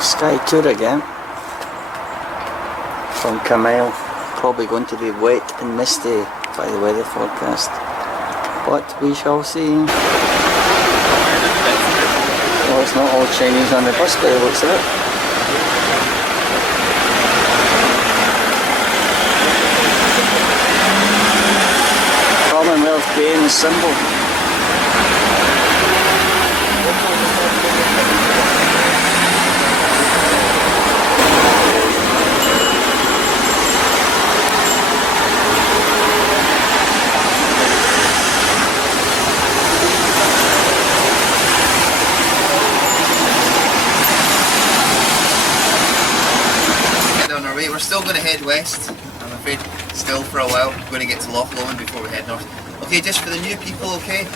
Skye tour again from Camille. Probably going to be wet and misty by the weather forecast, but we shall see. Well, it's not all Chinese on the bus by the looks of it. Commonwealth Games symbol. We're still going to head west, I'm afraid, still for a while. We're going to get to Loch Lomond before we head north. Okay, just for the new people, okay?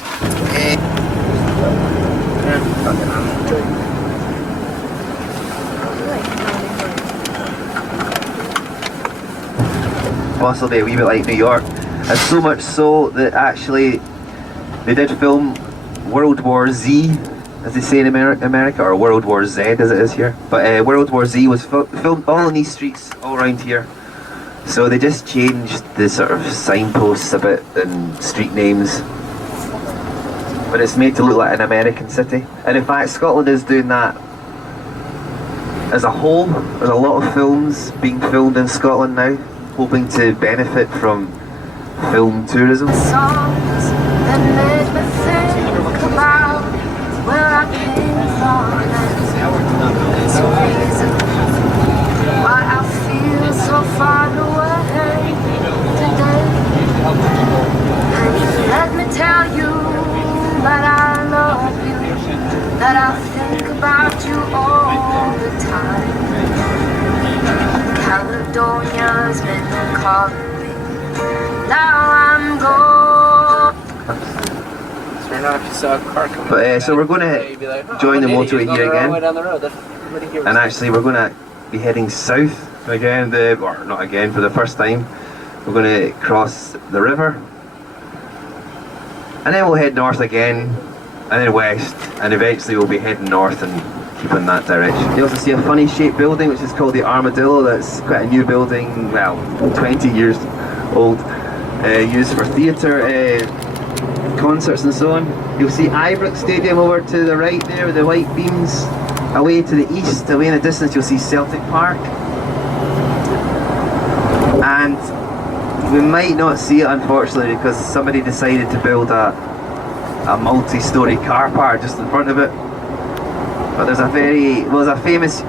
Possibly a wee bit like New York, and so much so that actually they did film World War Z, as they say in America, or World War Z as it is here. But World War Z was filmed all in these streets, all around here. So they just changed the sort of signposts a bit and street names. But it's made to look like an American city. And in fact, Scotland is doing that as a whole. There's a lot of films being filmed in Scotland now, hoping to benefit from film tourism. Songs that made me think about where I came from and it's a reason why I feel so far away today. And let me tell you that I love you, that I think about you all the time. Caledonia's been calling me, now I'm gone. But so we're going to join the motorway here again, and actually we're going to be heading south again, or not again, for the first time. We're going to cross the river, and then we'll head north again, and then west, and eventually we'll be heading north and keep in that direction. You also see a funny shaped building which is called the Armadillo. That's quite a new building, well, 20 years old, used for theatre, concerts and so on. You'll see Ibrox Stadium over to the right there with the white beams. Away to the east, away in the distance, you'll see Celtic Park. And we might not see it, unfortunately, because somebody decided to build a multi-storey car park just in front of it. But there's a famous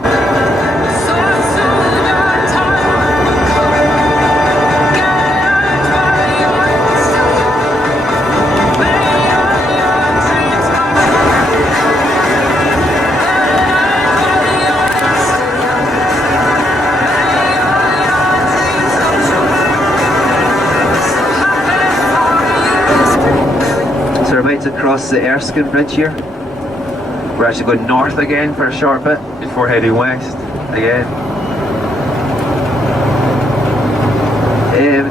to cross the Erskine Bridge here. We're actually going north again for a short bit before heading west again.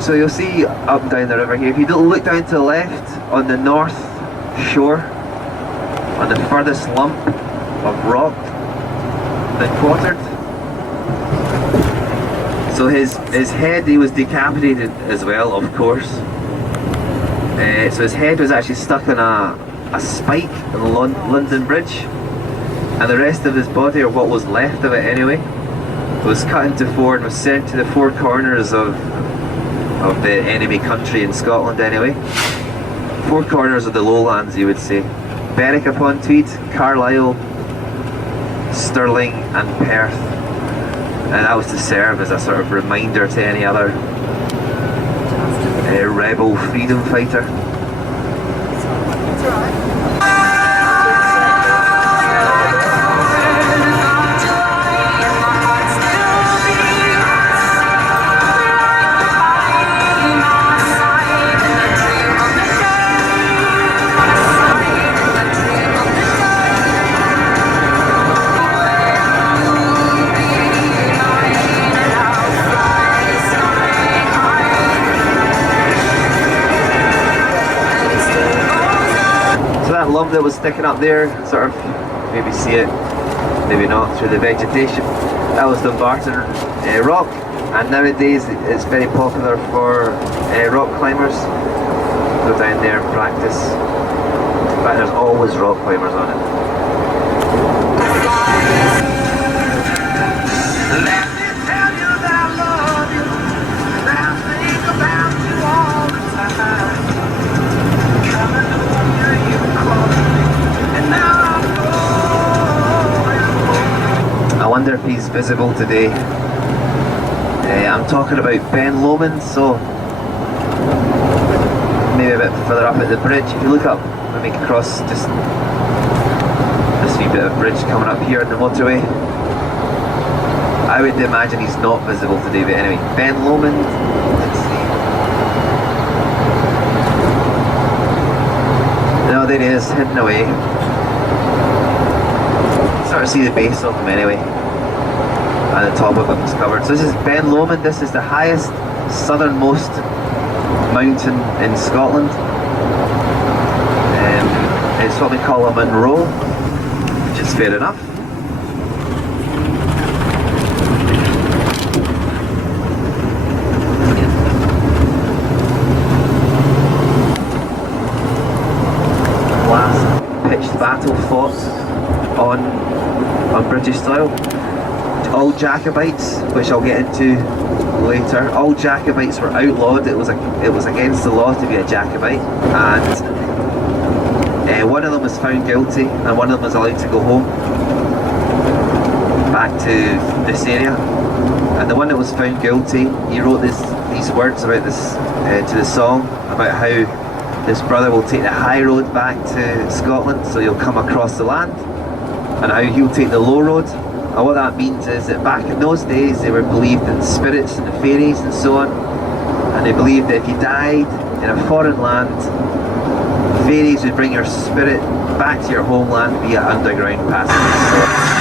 So you'll see up and down the river here. If you don't look down to the left on the north shore, on the furthest lump of rock that quartered. So his head, he was decapitated as well, of course. So his head was actually stuck on a spike in the London Bridge, and the rest of his body, or what was left of it anyway, was cut into four and was sent to the four corners of the enemy country in Scotland anyway. Four corners of the lowlands, you would say. Berwick upon Tweed, Carlisle, Stirling and Perth. And that was to serve as a sort of reminder to any other rebel freedom fighter. Lump that was sticking up there, sort of, maybe see it, maybe not, through the vegetation. That was Dumbarton Rock, and nowadays it's very popular for rock climbers. Go down there and practice. In fact, there's always rock climbers on it. Let me tell you that I love you, that I think about you all the time. Coming over you calling me, and now I'm going home. I wonder if he's visible today. I'm talking about Ben Lomond, so maybe a bit further up at the bridge. If you look up, let me cross just this wee bit of bridge coming up here on the motorway. I would imagine he's not visible today, but anyway, Ben Lomond, let's see. No, there he is, hidden away. Sort of see the base of him anyway, and the top of him is covered. So this is Ben Lomond. This is the highest, southernmost mountain in Scotland. It's what we call a Munro, which is fair enough. Last pitched battle fought on British soil. All Jacobites, which I'll get into later. All Jacobites were outlawed. It was against the law to be a Jacobite, and one of them was found guilty, and one of them was allowed to go home back to this area. And the one that was found guilty, he wrote these words about this to the song about how this brother will take the high road back to Scotland, so he'll come across the land, and how he'll take the low road. And what that means is that back in those days they were believed in spirits and the fairies and so on, and they believed that if you died in a foreign land, fairies would bring your spirit back to your homeland via underground passages.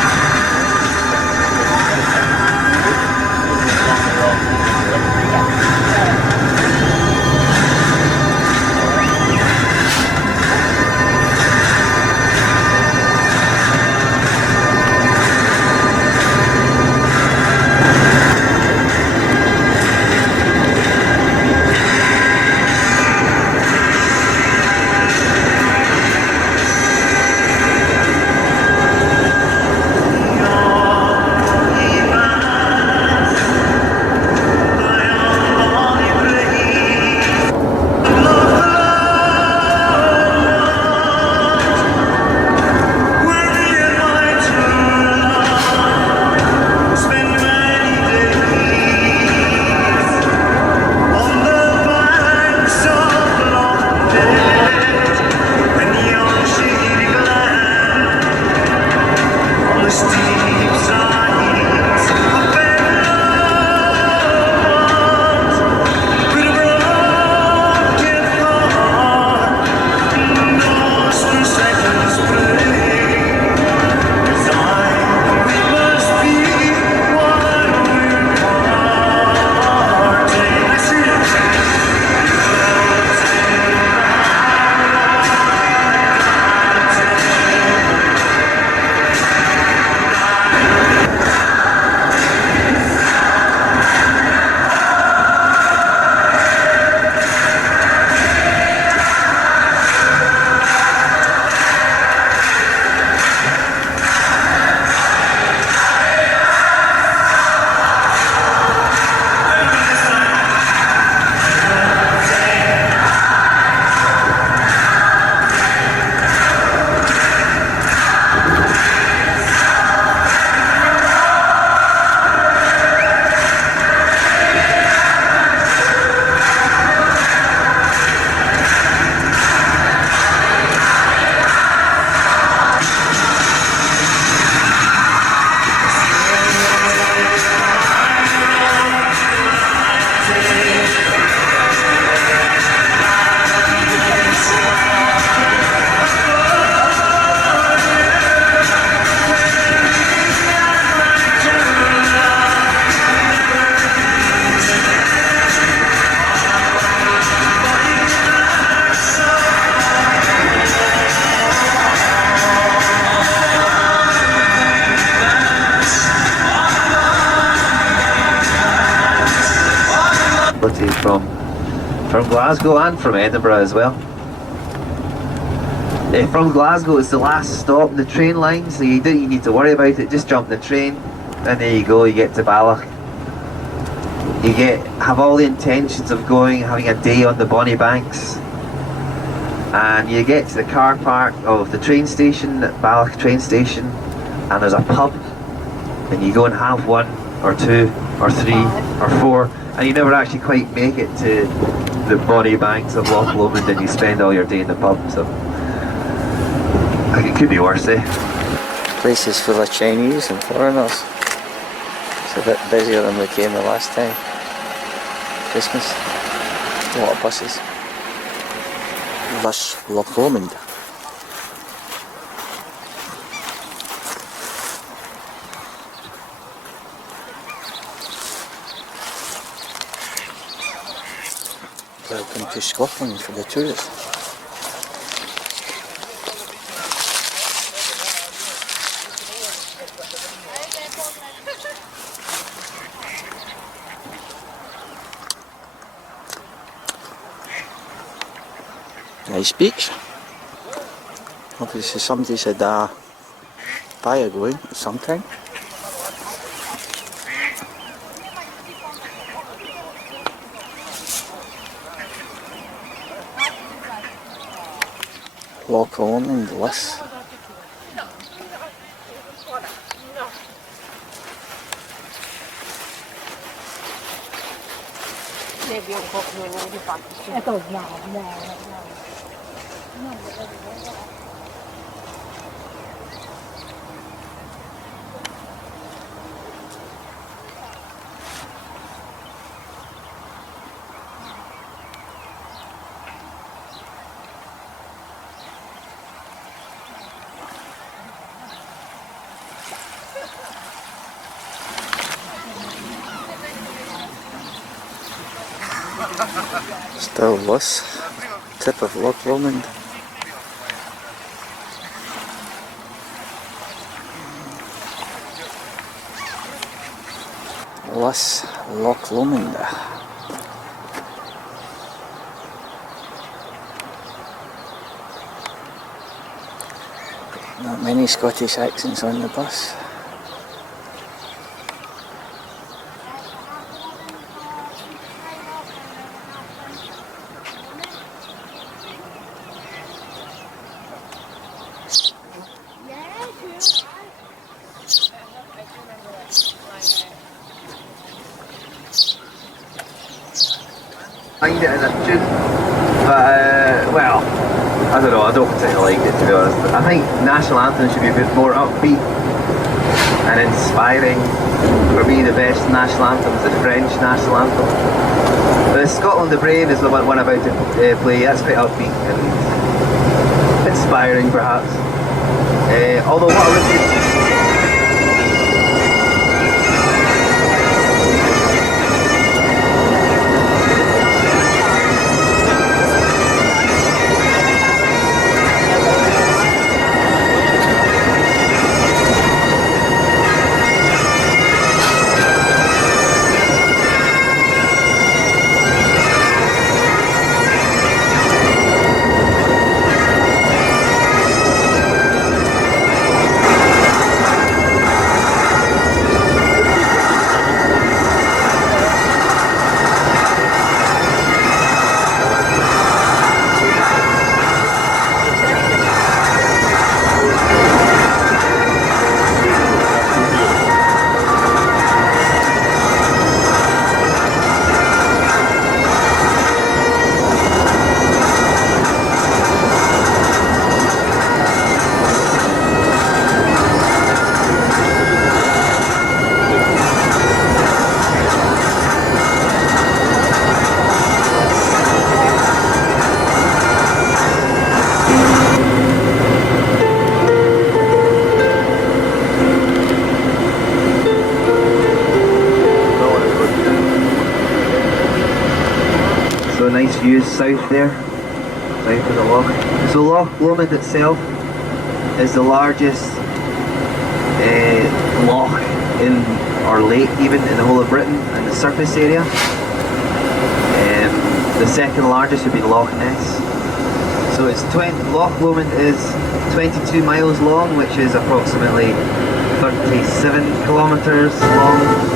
from Glasgow and from Edinburgh as well. From Glasgow, it's the last stop in the train line, so you don't even need to worry about it. Just jump the train, and there you go. You get to Balloch. You have all the intentions of having a day on the Bonnie Banks, and you get to the car park of the train station, Balloch train station, and there's a pub, and you go and have one or two or three or four, and you never actually quite make it to the Bonnie Banks of Loch Lomond, and you spend all your day in the pub. So I think it could be worse, eh? Place is full of Chinese and foreigners. It's a bit busier than we came the last time. Christmas. A lot of buses. Thus, Loch Lomond. Welcome to Scotland for the tourists. Nice beach. Obviously somebody's had a fire going at some time. Loch Lomond, Liss. Still Liss, tip of Loch Lomond. Liss, Loch Lomond. Not many Scottish accents on the bus. Find it in a tune, but well, I don't know, I don't particularly like it, to be honest. I think national anthem should be a bit more upbeat and inspiring. For me, the best national anthem is the French national anthem. The Scotland the Brave is the one I'm about to play. That's quite upbeat and inspiring, perhaps. Although what I would say, nice views south there, south of the loch. So Loch Lomond itself is the largest loch or lake even in the whole of Britain in the surface area. The second largest would be Loch Ness. So it's Loch Lomond is 22 miles long, which is approximately 37 kilometers long.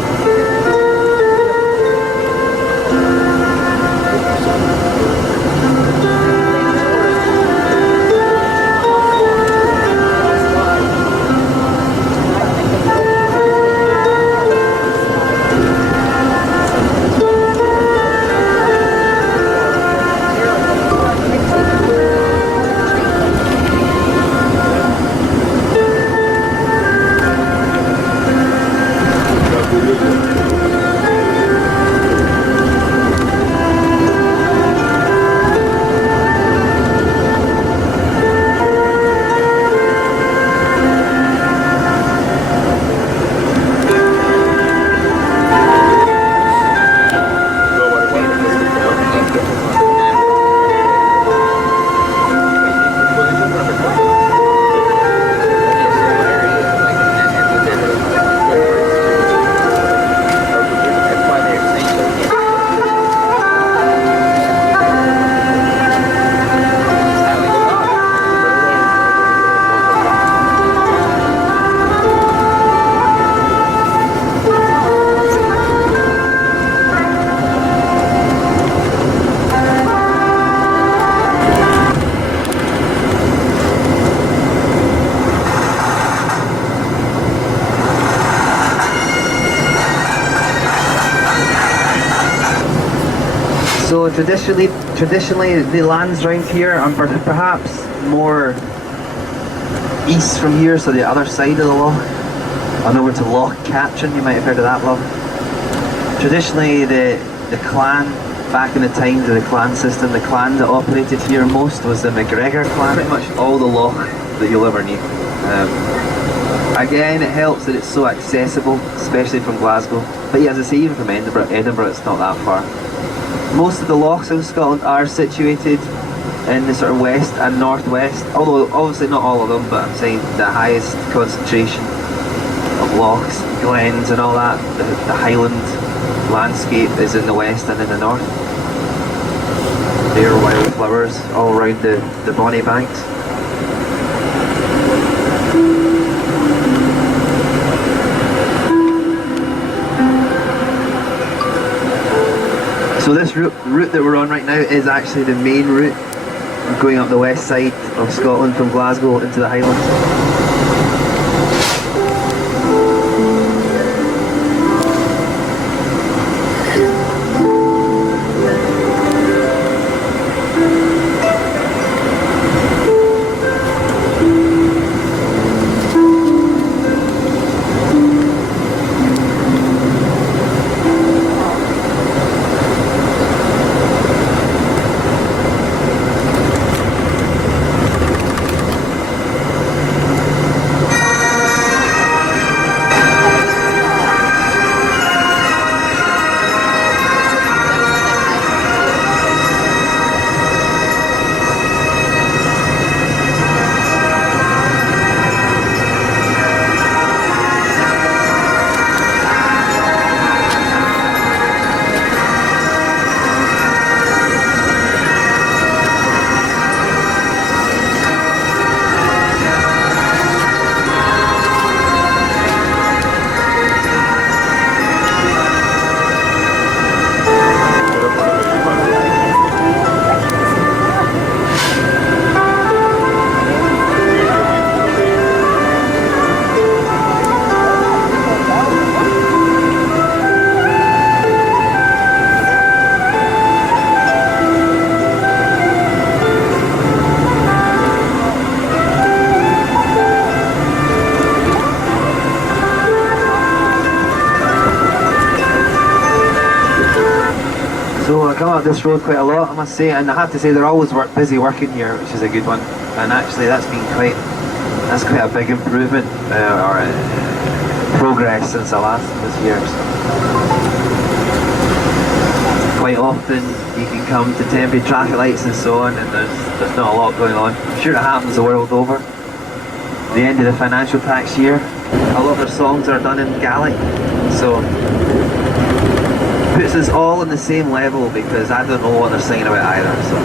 So traditionally the lands around here are perhaps more east from here, so the other side of the loch, and over to Loch Catrin. You might have heard of that loch. Traditionally the clan, back in the times of the clan system, the clan that operated here most was the MacGregor clan. Pretty much all the loch that you'll ever need. Again, it helps that it's so accessible, especially from Glasgow. But yeah, as I say, even from Edinburgh it's not that far. Most of the lochs in Scotland are situated in the sort of west and northwest, although obviously not all of them, but I'm saying the highest concentration of lochs, glens and all that, the highland landscape is in the west and in the north. There are wildflowers all around the bonny banks. So this route that we're on right now is actually the main route going up the west side of Scotland from Glasgow into the Highlands. So I come up this road quite a lot, I must say, and I have to say they're always busy working here, which is a good one. And actually that's quite a big improvement or progress since I last was here. So quite often you can come to temporary traffic lights and so on, and there's not a lot going on. I'm sure it happens the world over. The end of the financial tax year, a lot of their songs are done in Gaelic, so puts us all on the same level because I don't know what they're singing about either. So.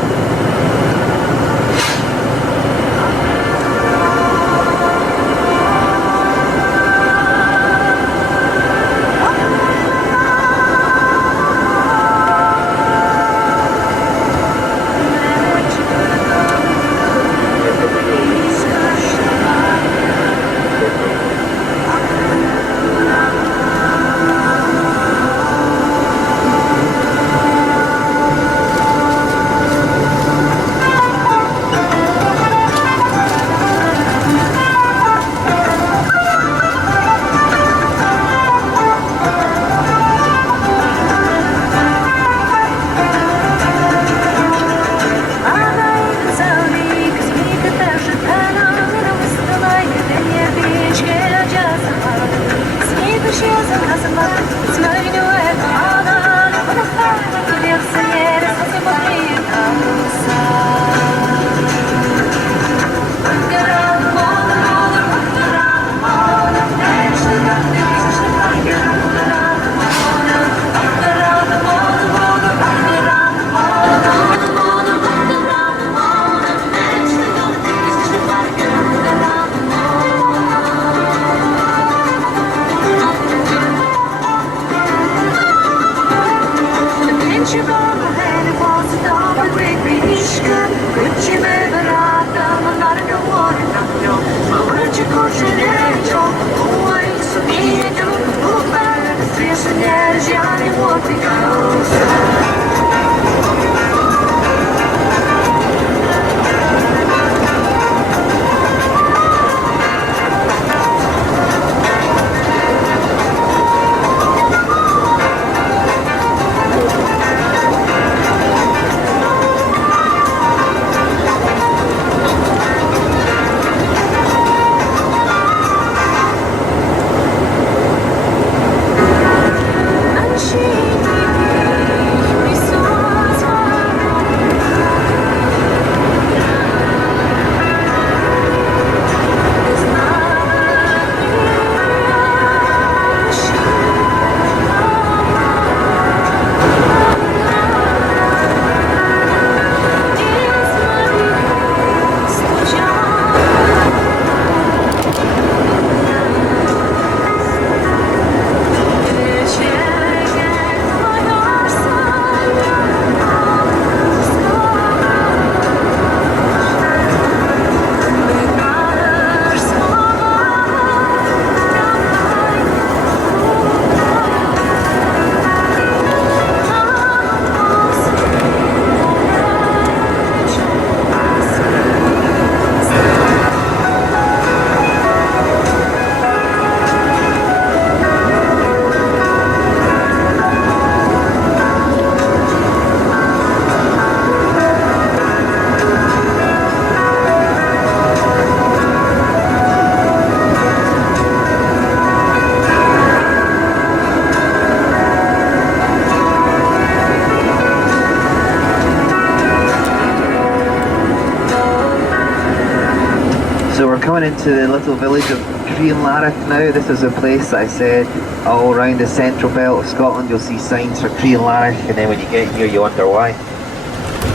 Coming into the little village of Creanlarich now. This is a place I said all around the central belt of Scotland you'll see signs for Creanlarich, and then when you get here you wonder why.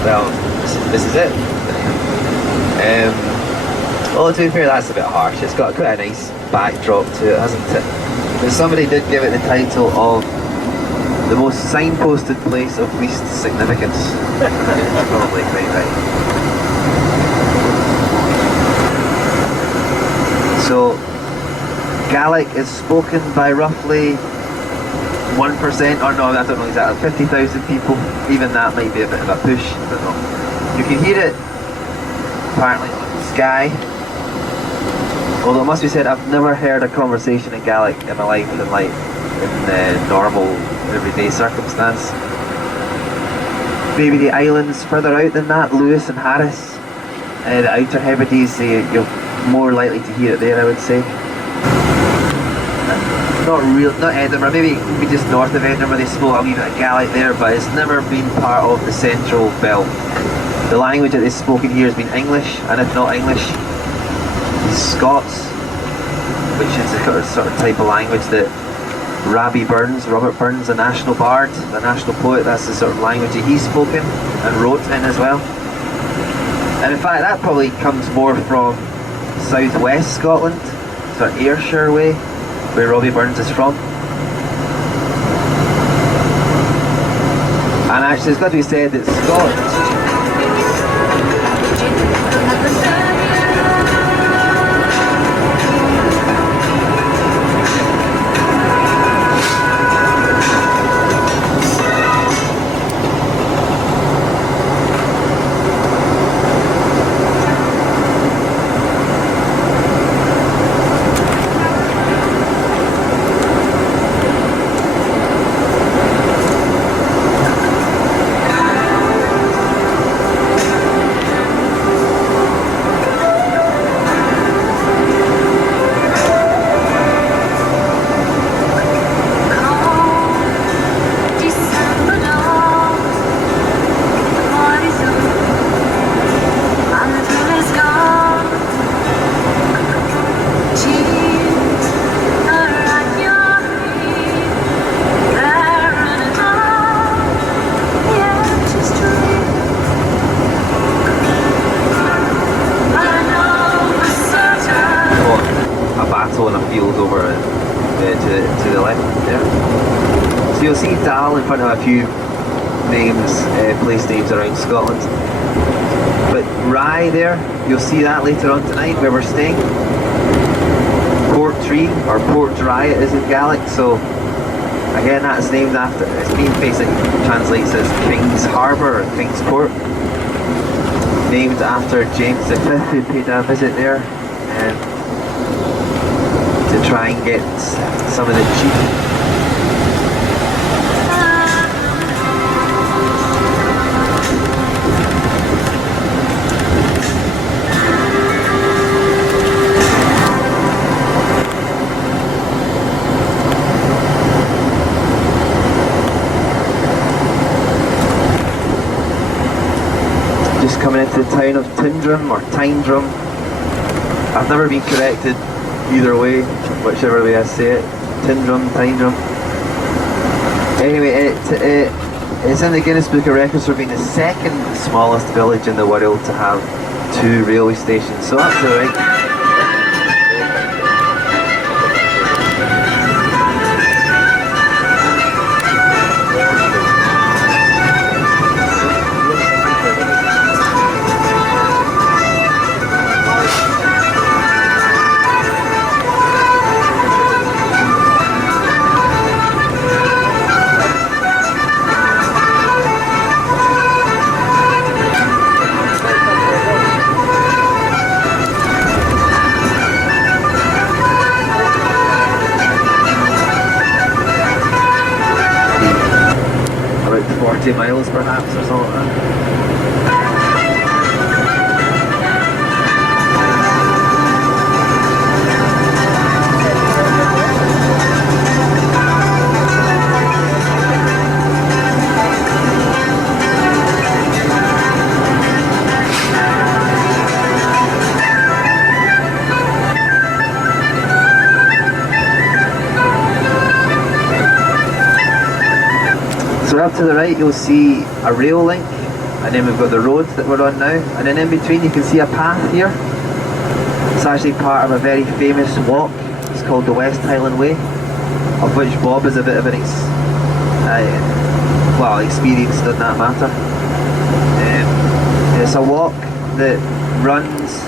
Well, this is it. Well, to be fair, that's a bit harsh. It's got quite a nice backdrop to it, hasn't it? But somebody did give it the title of the most signposted place of least significance. It's probably quite right. So, Gaelic is spoken by roughly 1%, or no, I don't know exactly, 50,000 people. Even that might be a bit of a push, I don't know. You can hear it, apparently, on Skye. Although it must be said, I've never heard a conversation in Gaelic in my life in normal, everyday circumstance. Maybe the islands further out than that, Lewis and Harris, the Outer Hebrides, you're more likely to hear it there, I would say. Not Edinburgh, maybe just north of Edinburgh they spoke a wee bit of Gaelic there, but it's never been part of the central belt. The language that is spoken here has been English, and if not English, Scots, which is a sort of type of language that Robert Burns, the national bard, the national poet. That's the sort of language that he spoke in and wrote in as well. And in fact, that probably comes more from southwest Scotland, sort of Ayrshire way, where Robbie Burns is from. And actually, it's got to be said that Scotland. You'll see Dal in front of a few names, place names around Scotland. But Rye there, you'll see that later on tonight where we're staying. Portree, or Portree it is in Gaelic, so again that's named after, its main basically translates as King's Harbour or King's Port. Named after James V who paid a visit there to try and get some of the cheap. Just coming into the town of Tyndrum or Tyndrum. I've never been corrected either way, whichever way I say it. Tyndrum, Tyndrum. Anyway, it's in the Guinness Book of Records for being the second smallest village in the world to have 2 railway stations, so that's alright. About 40 miles perhaps or something like that. So up to the right you'll see a rail link, and then we've got the road that we're on now, and then in between you can see a path here. It's actually part of a very famous walk. It's called the West Highland Way, of which Bob is a bit of an experienced in that matter. It's a walk that runs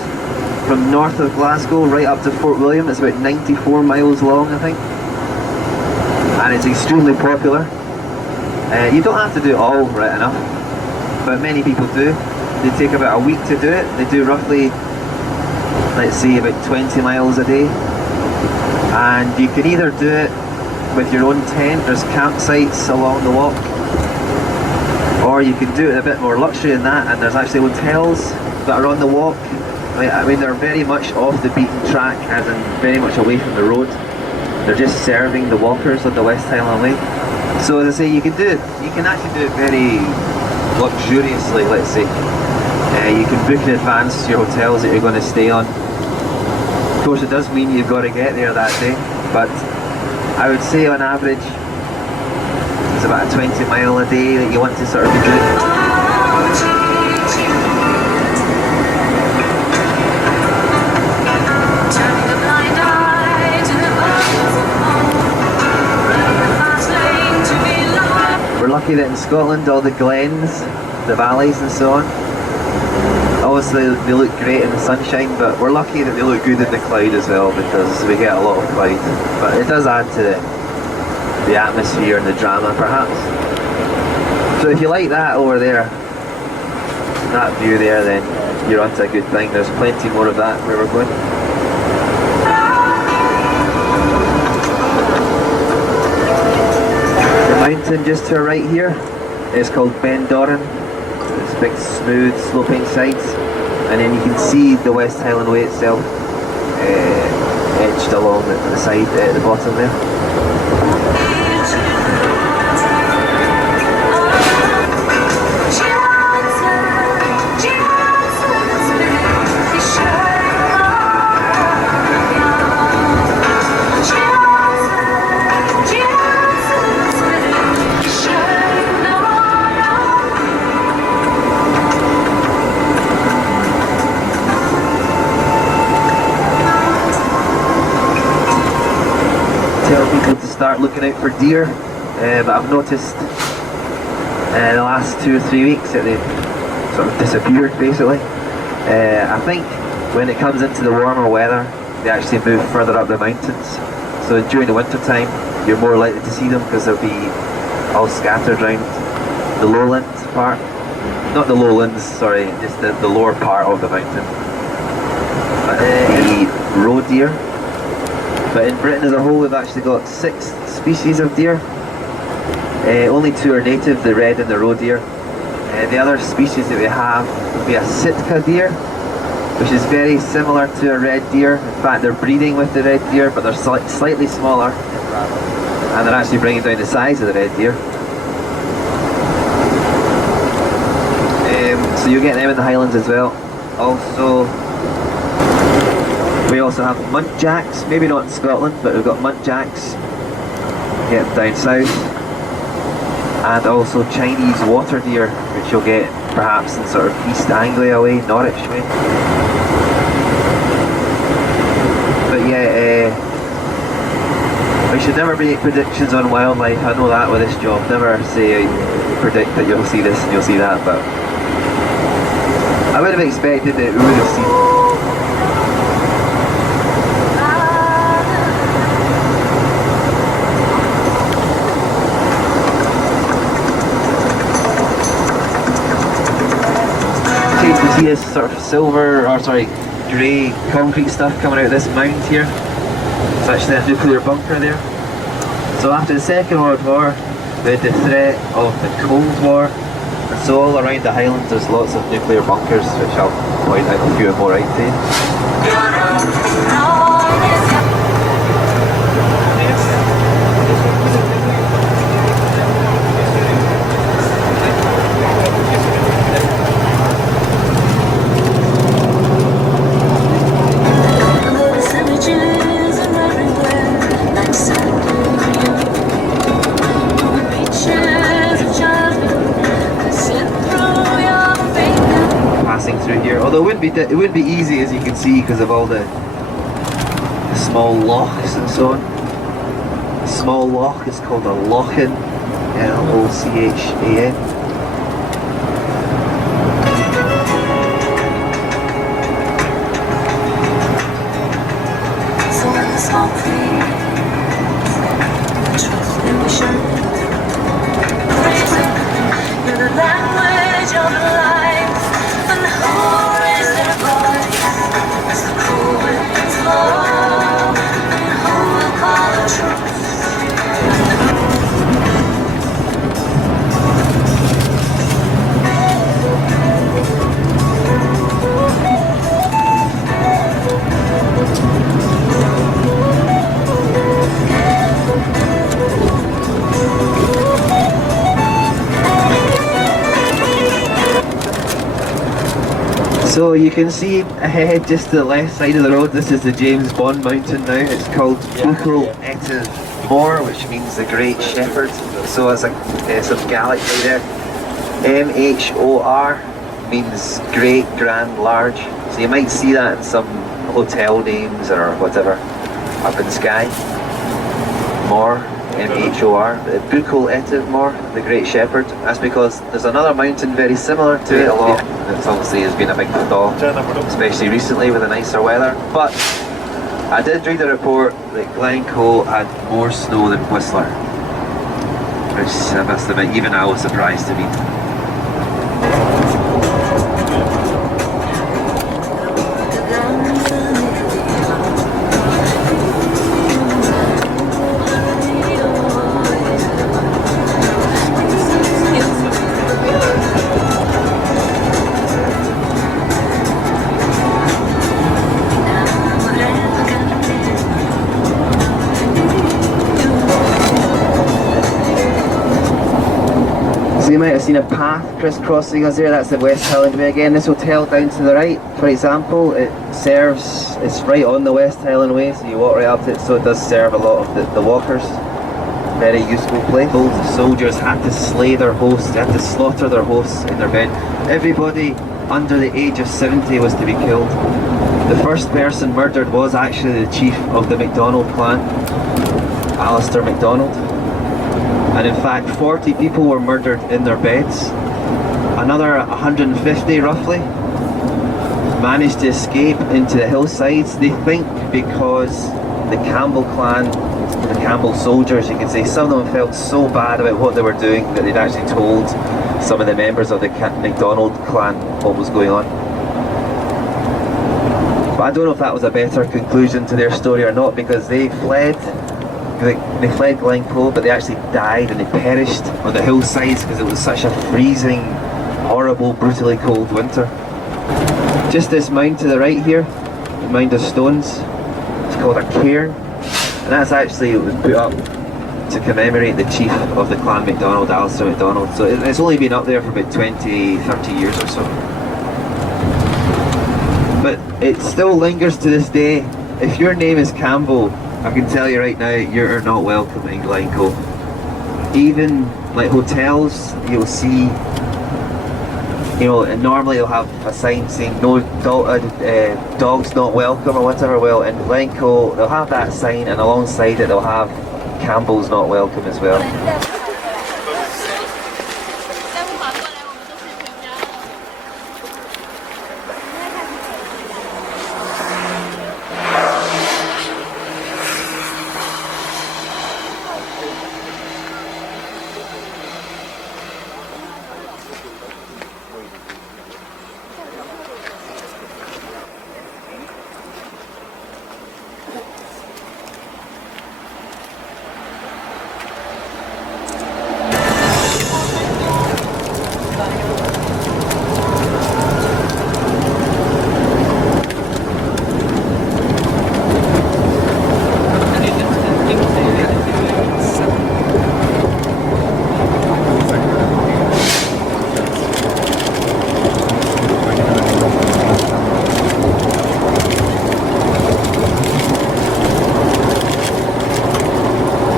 from north of Glasgow right up to Fort William. It's about 94 miles long, I think, and it's extremely popular. You don't have to do it all right enough, but many people do. They take about a week to do it. They do roughly, let's say, about 20 miles a day. And you can either do it with your own tent, there's campsites along the walk, or you can do it a bit more luxury than that, and there's actually hotels that are on the walk. I mean, they're very much off the beaten track, as in very much away from the road. They're just serving the walkers on the West Highland Way. So as I say, you can actually do it very luxuriously, let's say. You can book in advance your hotels that you're going to stay on. Of course it does mean you've got to get there that day, but I would say on average it's about a 20 mile a day that you want to sort of be doing. We're lucky that in Scotland all the glens, the valleys and so on, obviously they look great in the sunshine, but we're lucky that they look good in the cloud as well, because we get a lot of cloud. But it does add to the atmosphere and the drama perhaps. So if you like that over there, that view there, then you're onto a good thing. There's plenty more of that where we're going. Mountain just to our right here is called Ben Doran. It's big smooth sloping sides, and then you can see the West Highland Way itself etched along the side at the bottom there. Tell people to start looking out for deer, but I've noticed the last 2 or 3 weeks that they've sort of disappeared basically. I think when it comes into the warmer weather they actually move further up the mountains, so during the winter time you're more likely to see them because they'll be all scattered around the lowlands part, not the lowlands, sorry, just the lower part of the mountain. But the roe deer. But in Britain as a whole we've actually got 6 species of deer. Only 2 are native, the red and the roe deer. The other species that we have would be a Sitka deer, which is very similar to a red deer. In fact, they're breeding with the red deer, but they're slightly smaller, and they're actually bringing down the size of the red deer. So you get them in the Highlands as well. We also have muntjacks, maybe not in Scotland, but we've got muntjacks, get them down south, and also Chinese water deer, which you'll get perhaps in sort of East Anglia way, Norwich way. But yeah, we should never make predictions on wildlife, I know that with this job, never say predict that you'll see this and you'll see that, but I would have expected that we would have seen. You can see this sort of silver, or sorry, grey concrete stuff coming out of this mound here. It's actually a nuclear bunker there. So after the Second World War, we had the threat of the Cold War, and so all around the Highlands there's lots of nuclear bunkers, which I'll point out a few more out to you. Through here, although it would be easy as you can see because of all the small lochs and so on. A small loch is called a lochan, L-O-C-H-A-N. So when the smoke clears, the truth will be shown. You're the language of life, and who is their voice? As the cool winds blow, and who will call the truth? So you can see ahead, just to the left side of the road, this is the James Bond mountain now. It's called Buchel Ette Mhor, which means the Great Shepherd. So it's some Gaelic there. M-H-O-R means great, grand, large. So you might see that in some hotel names or whatever up in Skye. Mhor, M-H-O-R. Buchel Etiv Mhor, the Great Shepherd. That's because there's another mountain very similar to it a lot. It's obviously has been a big thaw, especially recently with the nicer weather. But I did read a report that Glencoe had more snow than Whistler, which I must admit, even I was surprised to meet. So you might have seen a path crisscrossing us there. That's the West Highland Way again. This hotel down to the right, for example, it's right on the West Highland Way, so you walk right up to it, so it does serve a lot of the walkers. Very useful place. The soldiers had to slay their hosts, they had to slaughter their hosts in their bed. Everybody under the age of 70 was to be killed. The first person murdered was actually the chief of the MacDonald clan, Alistair MacDonald. And in fact 40 people were murdered in their beds. Another 150 roughly managed to escape into the hillsides. They think because the Campbell clan, the Campbell soldiers you can say, some of them felt so bad about what they were doing that they'd actually told some of the members of the MacDonald clan what was going on. But I don't know if that was a better conclusion to their story or not, because they fled Glencoe, but they actually died and they perished on the hillsides because it was such a freezing, horrible, brutally cold winter. Just this mound to the right here, the mound of stones, it's called a cairn, and that's actually, it was put up to commemorate the chief of the clan MacDonald, Alistair MacDonald. So it's only been up there for about 20-30 years or so. But it still lingers to this day. If your name is Campbell, I can tell you right now, you're not welcome in Glencoe. Even like hotels, you'll see, you know, and normally they'll have a sign saying no dogs not welcome or whatever. Well, in Glencoe, they'll have that sign, and alongside it they'll have Campbell's not welcome as well.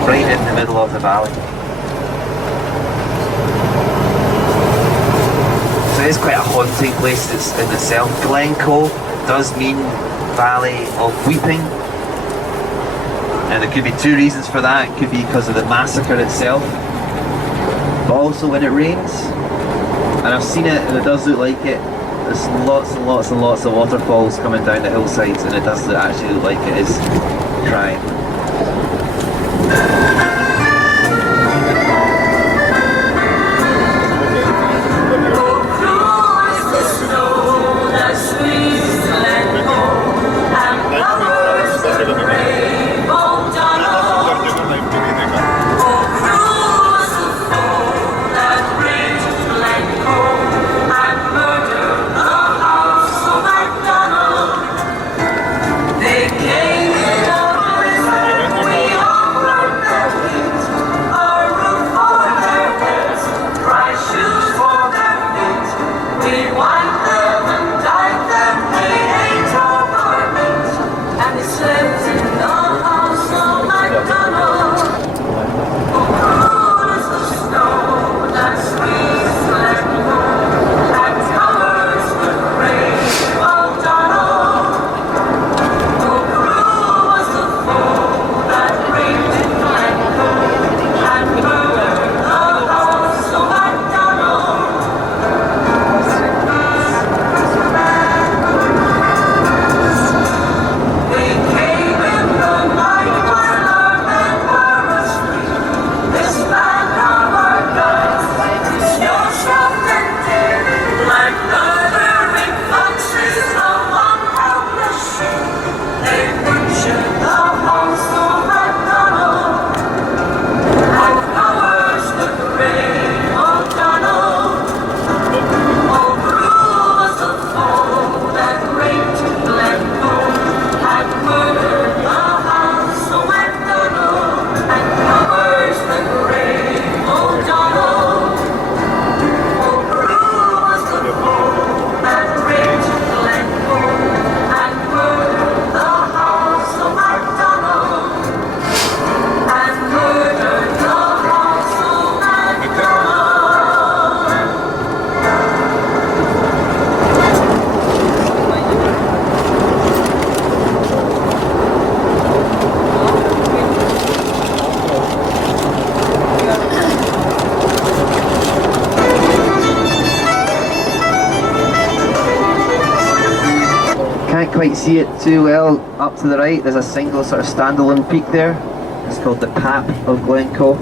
Right in the middle of the valley. So it's quite a haunting place in itself. Glencoe does mean Valley of Weeping, and there could be two reasons for that. It could be because of the massacre itself, but also when it rains, and I've seen it and it does look like it. There's lots and lots and lots of waterfalls coming down the hillsides, and it does actually look like it is drying. Can't quite see it too well up to the right. There's a single sort of standalone peak there. It's called the Pap of Glencoe.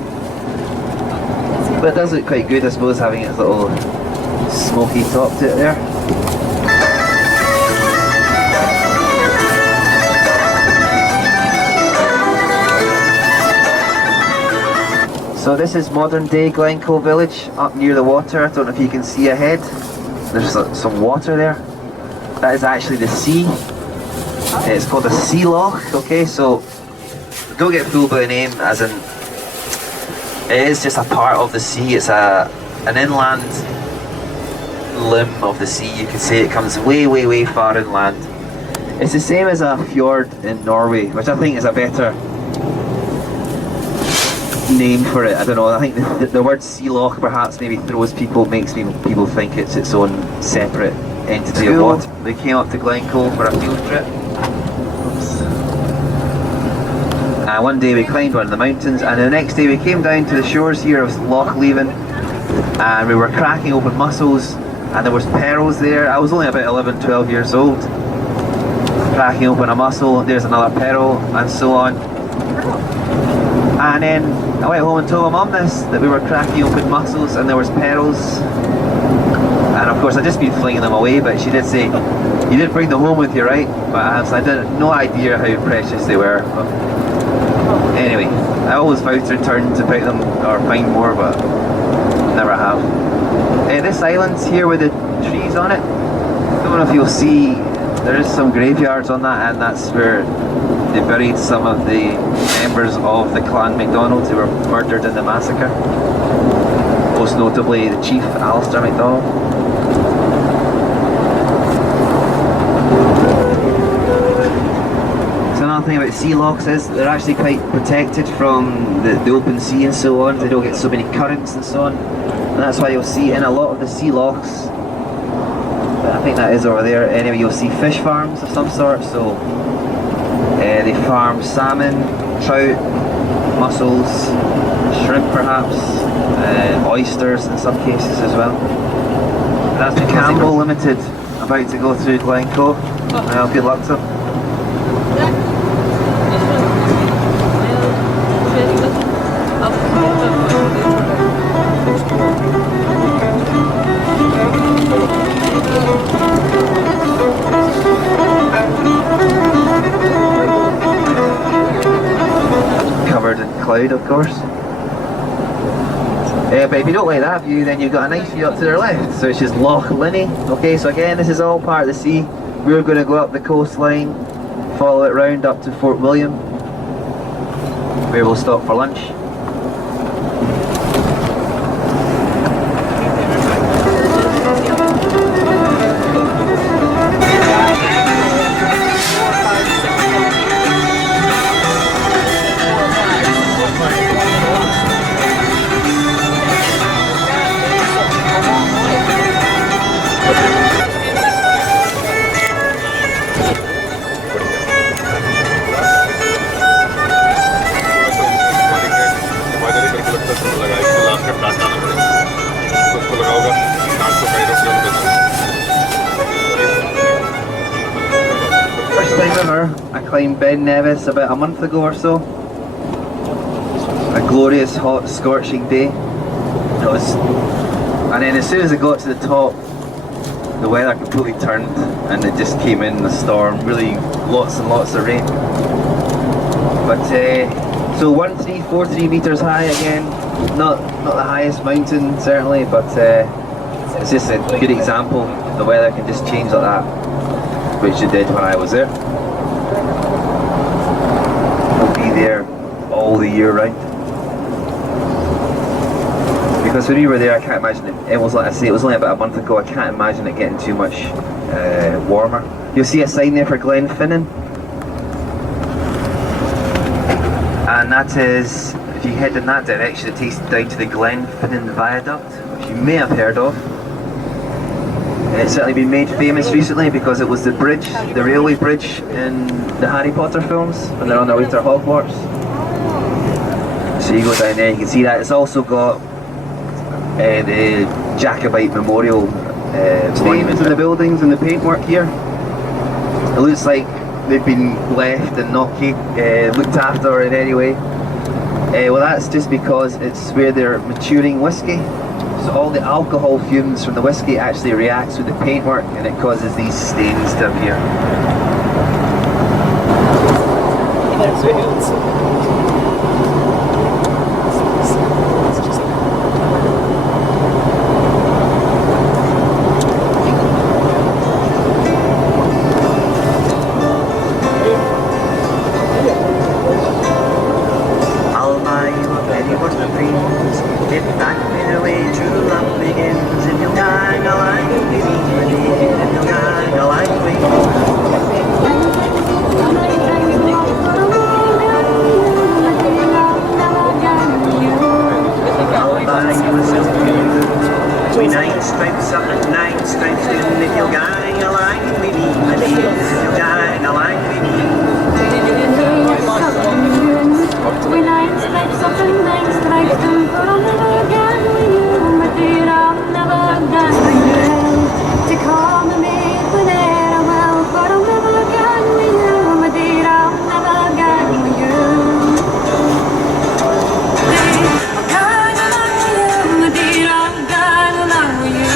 But it does look quite good, I suppose, having its little smoky top to it there. So this is modern day Glencoe village up near the water. I don't know if you can see ahead. There's some water there. That is actually the sea. It's called a sea loch, okay, so don't get fooled by the name, as in it is just a part of the sea. It's an inland limb of the sea, you could say. It comes way far inland. It's the same as a fjord in Norway, which I think is a better name for it. I don't know, I think the word sea loch perhaps maybe throws people, makes people think it's its own separate entity of water. They came up to Glencoe for a field trip. And one day we climbed one of the mountains, and the next day we came down to the shores here of Loch Leven, and we were cracking open mussels, and there was pearls there. I was only about 11, 12 years old. Cracking open a mussel, there's another pearl, and so on. And then I went home and told my mum this, that we were cracking open mussels and there was pearls. And of course I'd just been flinging them away, but she did say, you did bring them home with you, right? But I had no idea how precious they were. But anyway, I always vowed to return to pick them or find more, but never have. This island's here with the trees on it. I don't know if you'll see, there is some graveyards on that, and that's where they buried some of the members of the Clan MacDonald who were murdered in the massacre. Most notably the chief, Alistair MacDonald. So another thing about sea lochs is they're actually quite protected from the open sea and so on. They don't get so many currents and so on. And that's why you'll see in a lot of the sea lochs, I think that is over there, anyway, you'll see fish farms of some sort. So they farm salmon, trout, mussels, shrimp perhaps, oysters in some cases as well. That's the Campbell Limited about to go through Glencoe. Well, good luck to them. Covered in cloud, of course. But if you don't like that view, then you've got a nice view up to their left. So it's just Loch Linney. Okay, so again, this is all part of the sea. We're going to go up the coastline, follow it round up to Fort William, where we'll stop for lunch. First time ever, I climbed Ben Nevis about a month ago or so. A glorious, hot, scorching day. And then as soon as I got to the top, the weather completely turned and it just came in a storm, really lots and lots of rain. But so 1343 meters high again, not the highest mountain certainly, but it's just a good example. The weather can just change like that, which it did when I was there. We'll be there all the year round. Because when we were there, I can't imagine it was like I say, it was only about a month ago. I can't imagine it getting too much warmer. You'll see a sign there for Glenfinnan, and that is, if you head in that direction, it takes you down to the Glenfinnan Viaduct, which you may have heard of. It's certainly been made famous recently because it was the bridge, the railway bridge in the Harry Potter films when they're on their way to Hogwarts. So you go down there, you can see that. It's also got the Jacobite Memorial names in the buildings and the paintwork here. It looks like they've been left and not looked after in any way. Well, that's just because it's where they're maturing whiskey. So all the alcohol fumes from the whiskey actually reacts with the paintwork and it causes these stains to appear. I'll buy you a penny worth of dreams. If that be the way true love begins, if you'll gang along with me, if you'll gang along with me. I'll buy you a silk shoe. We 9 stripes up and 9 stripes down, if you'll gang along with me, if you'll gang along with me. We 9 stripes up and 9 stripes down, but I'll never again with you, my dear, I'll never again with you. To call me maid whenever I will, but I'll never again with you, my dear, I'll never again with you. I'll go along with you, my dear, I'll go along with you.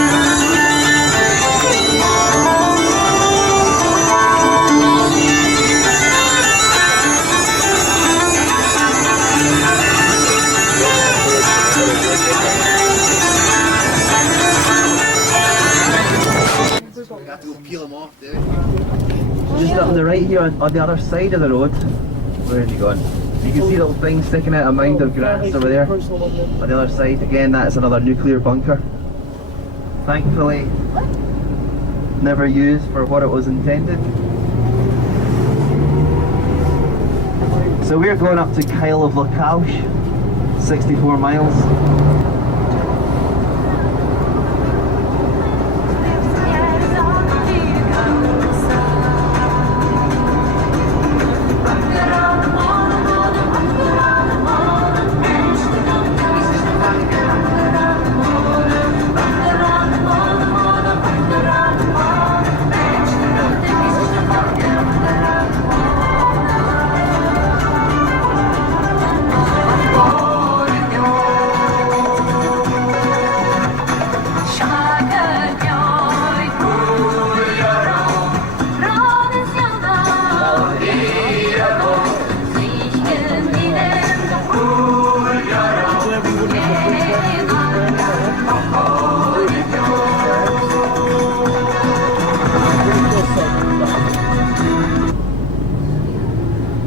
We have to go peel them off, dude. Just up on the right here on the other side of the road. Where have you gone? You can see little things sticking out, a mound of grass over there. On the other side, again, that's another nuclear bunker. Thankfully, never used for what it was intended. So we're going up to Kyle of Lacouche, 64 miles.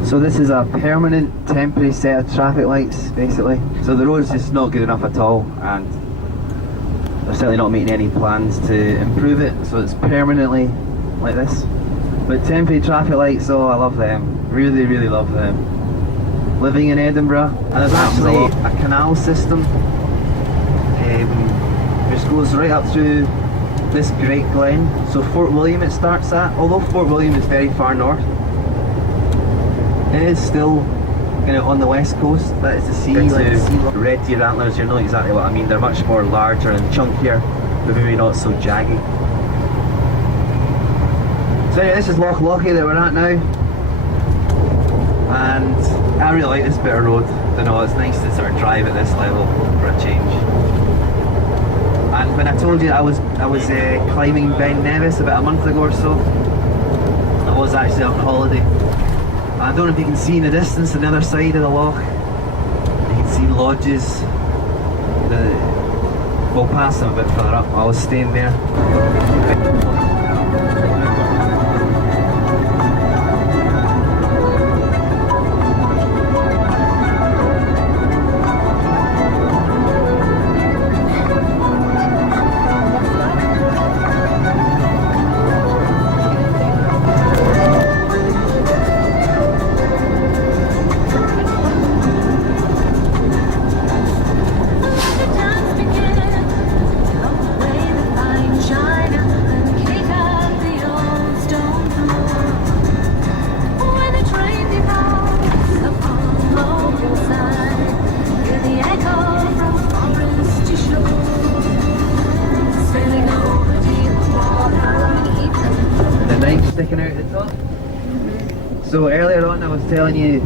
So this is a permanent temporary set of traffic lights, basically. So the road's just not good enough at all, and they're certainly not making any plans to improve it, so it's permanently like this. But temporary traffic lights, oh, I love them. Really, really love them. Living in Edinburgh, and there's actually a canal system which goes right up through this Great Glen. So Fort William it starts at, although Fort William is very far north. It is still kind of on the west coast. That is the sea. Red deer antlers, you know exactly what I mean. They're much more larger and chunkier, but maybe not so jaggy. So anyway, this is Loch Lochy that we're at now, and I really like this bit of road. I know it's nice to sort of drive at this level for a change. And when I told you I was climbing Ben Nevis about a month ago or so, I was actually on holiday. I don't know if you can see in the distance on the other side of the loch. You can see lodges. We'll pass them a bit further up. I was staying there. China and kick up the old sticking out at the top. So earlier on I was telling you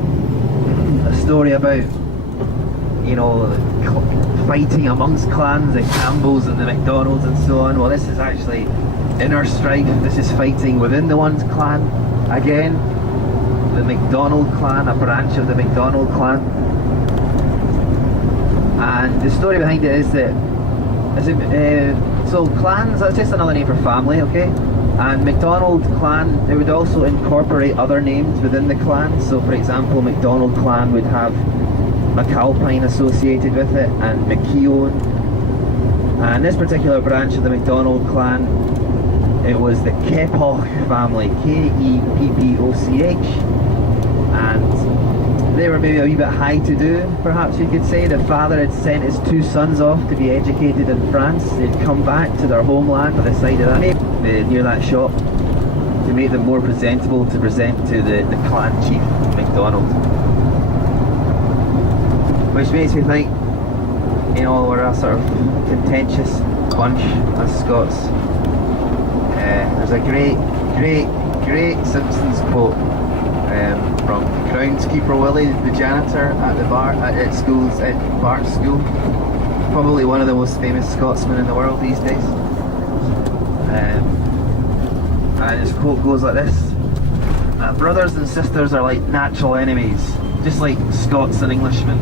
a story about, you know, fighting amongst clans, the Campbells and the McDonalds and so on. Well, this is actually inner strife. This is fighting within the one's clan. Again, the McDonald clan, a branch of the McDonald clan. And the story behind it is that, so clans, that's just another name for family, okay? And McDonald clan, it would also incorporate other names within the clan. So for example, McDonald clan would have McAlpine associated with it, and McKeown. And this particular branch of the McDonald clan, it was the Keppoch family, Keppoch. And they were maybe a wee bit high to do, perhaps you could say. The father had sent his 2 sons off to be educated in France. They'd come back to their homeland by the side of that, near that shop, to make them more presentable to present to the clan chief, McDonald. Which makes me think, you know, we're a sort of contentious bunch of Scots. There's a great Simpsons quote from groundskeeper Willie, the janitor at the bar at Bart's school. Probably one of the most famous Scotsmen in the world these days. And his quote goes like this: brothers and sisters are like natural enemies, just like Scots and Englishmen,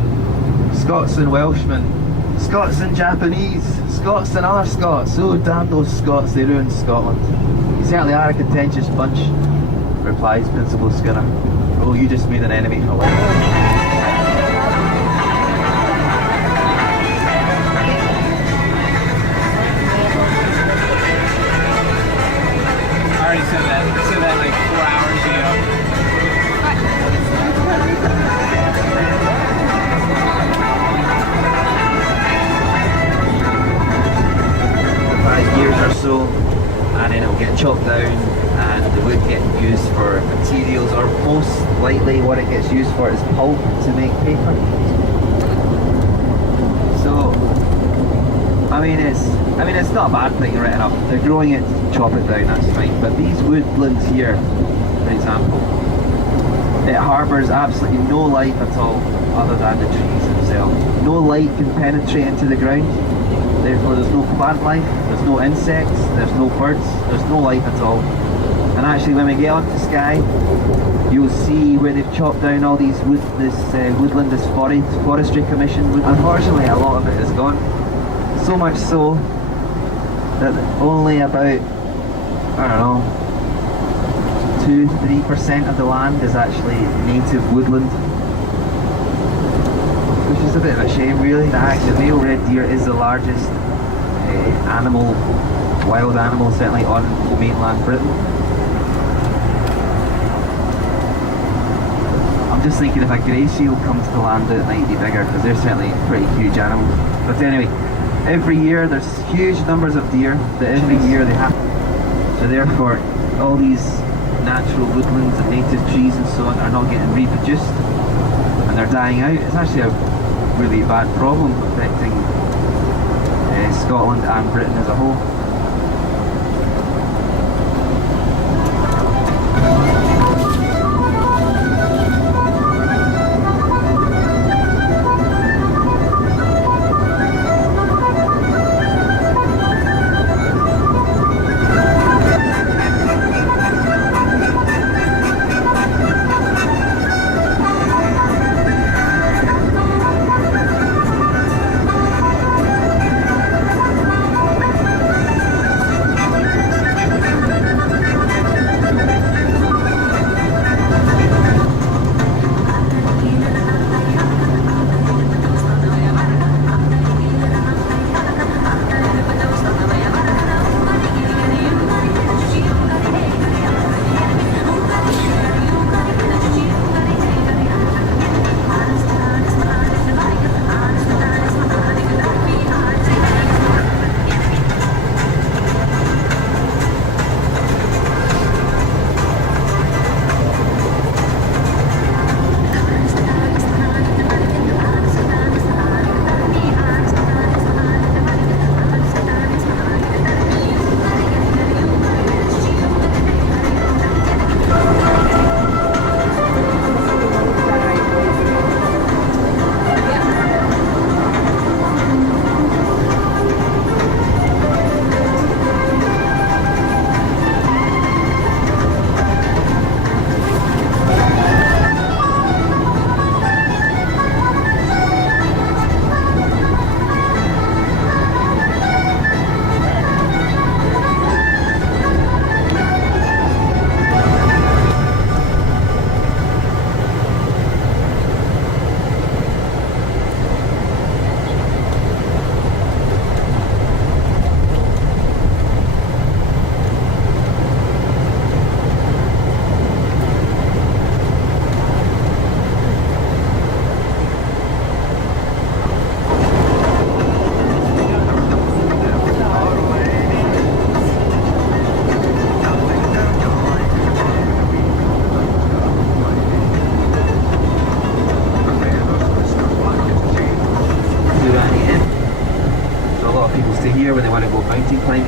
Scots and Welshmen, Scots and Japanese, Scots and other Scots. Oh damn those Scots, they ruined Scotland. You certainly are a contentious bunch, replies Principal Skinner. Oh, you just made an enemy for life. I already said that. I said that like 4 hours ago. 5 years or so, and then it'll get chopped down and the wood get used for materials, or most likely what it gets used for is pulp to make paper. So I mean it's not a bad thing right enough. They're growing it, chop it down, that's fine. But these woodlands here, for example, it harbours absolutely no life at all other than the trees themselves. No light can penetrate into the ground. Therefore there's no plant life, there's no insects, there's no birds, there's no life at all. And actually when we get onto Skye, you'll see where they've chopped down all these woodland, this forestry commission. Unfortunately a lot of it is gone. So much so that only about, I don't know, 2-3% of the land is actually native woodland. Which is a bit of a shame really. The male red deer is the largest wild animal certainly on mainland Britain. I'm just thinking if a grey seal comes to land it might be bigger, because they're certainly pretty huge animals. But anyway, every year there's huge numbers of deer that every year they have. So therefore all these natural woodlands and native trees and so on are not getting reproduced and they're dying out. It's actually a really bad problem affecting Scotland and Britain as a whole.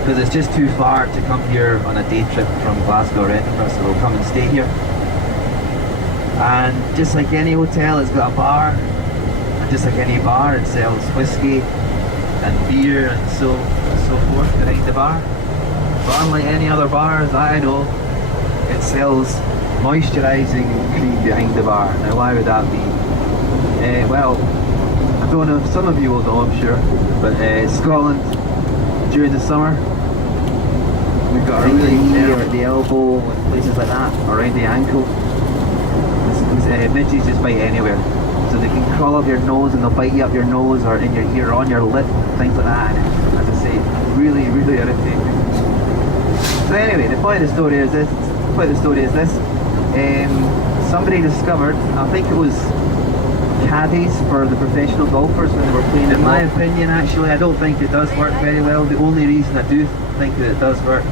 because it's just too far to come here on a day trip from Glasgow or Edinburgh, so we'll come and stay here. And just like any hotel, it's got a bar, and just like any bar, it sells whiskey and beer and so forth behind the bar. But unlike any other bars that I know, it sells moisturising cream behind the bar. Now why would that be? Well, I don't know if some of you will know, I'm sure, but Scotland during the summer, we've got a really knee or at the elbow and places like that, around the ankle. Midges just bite anywhere, so they can crawl up your nose and they'll bite you up your nose or in your ear, on your lip, things like that. And as I say, really irritating. So anyway, the point of the story is this. Somebody discovered, I think it was caddies for the professional golfers when they were playing. In my opinion, actually, I don't think it does work very well. The only reason I do think that it does work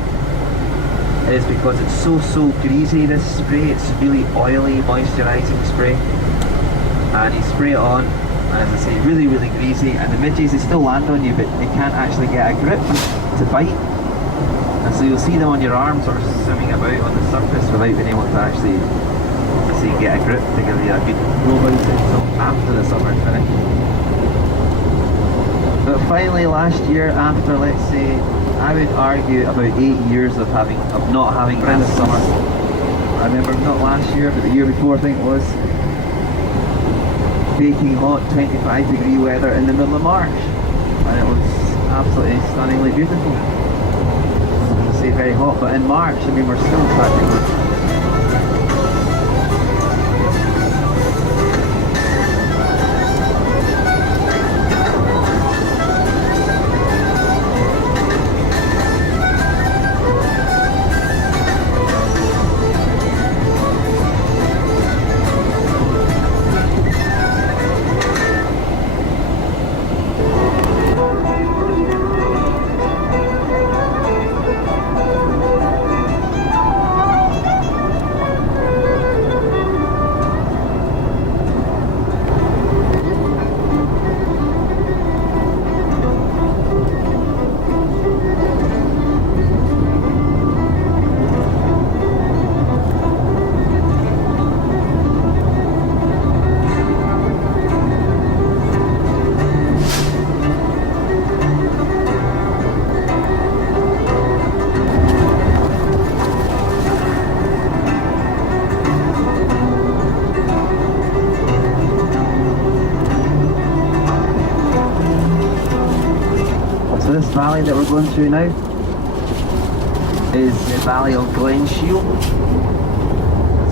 is because it's so greasy, this spray. It's really oily, moisturising spray, and you spray it on, and as I say, really greasy, and the midges, they still land on you, but they can't actually get a grip to bite, and so you'll see them on your arms or swimming about on the surface without being able to actually get a grip to give you a good go about it until after the summer's finished. But finally last year, after, let's say, I would argue about 8 years of not having this summer. I remember not last year, but the year before, I think it was, baking hot 25-degree weather in the middle of March, and it was absolutely stunningly beautiful. I say very hot, but in March, I mean, we're still practically. So this valley that we're going through now is the valley of Glen Shiel.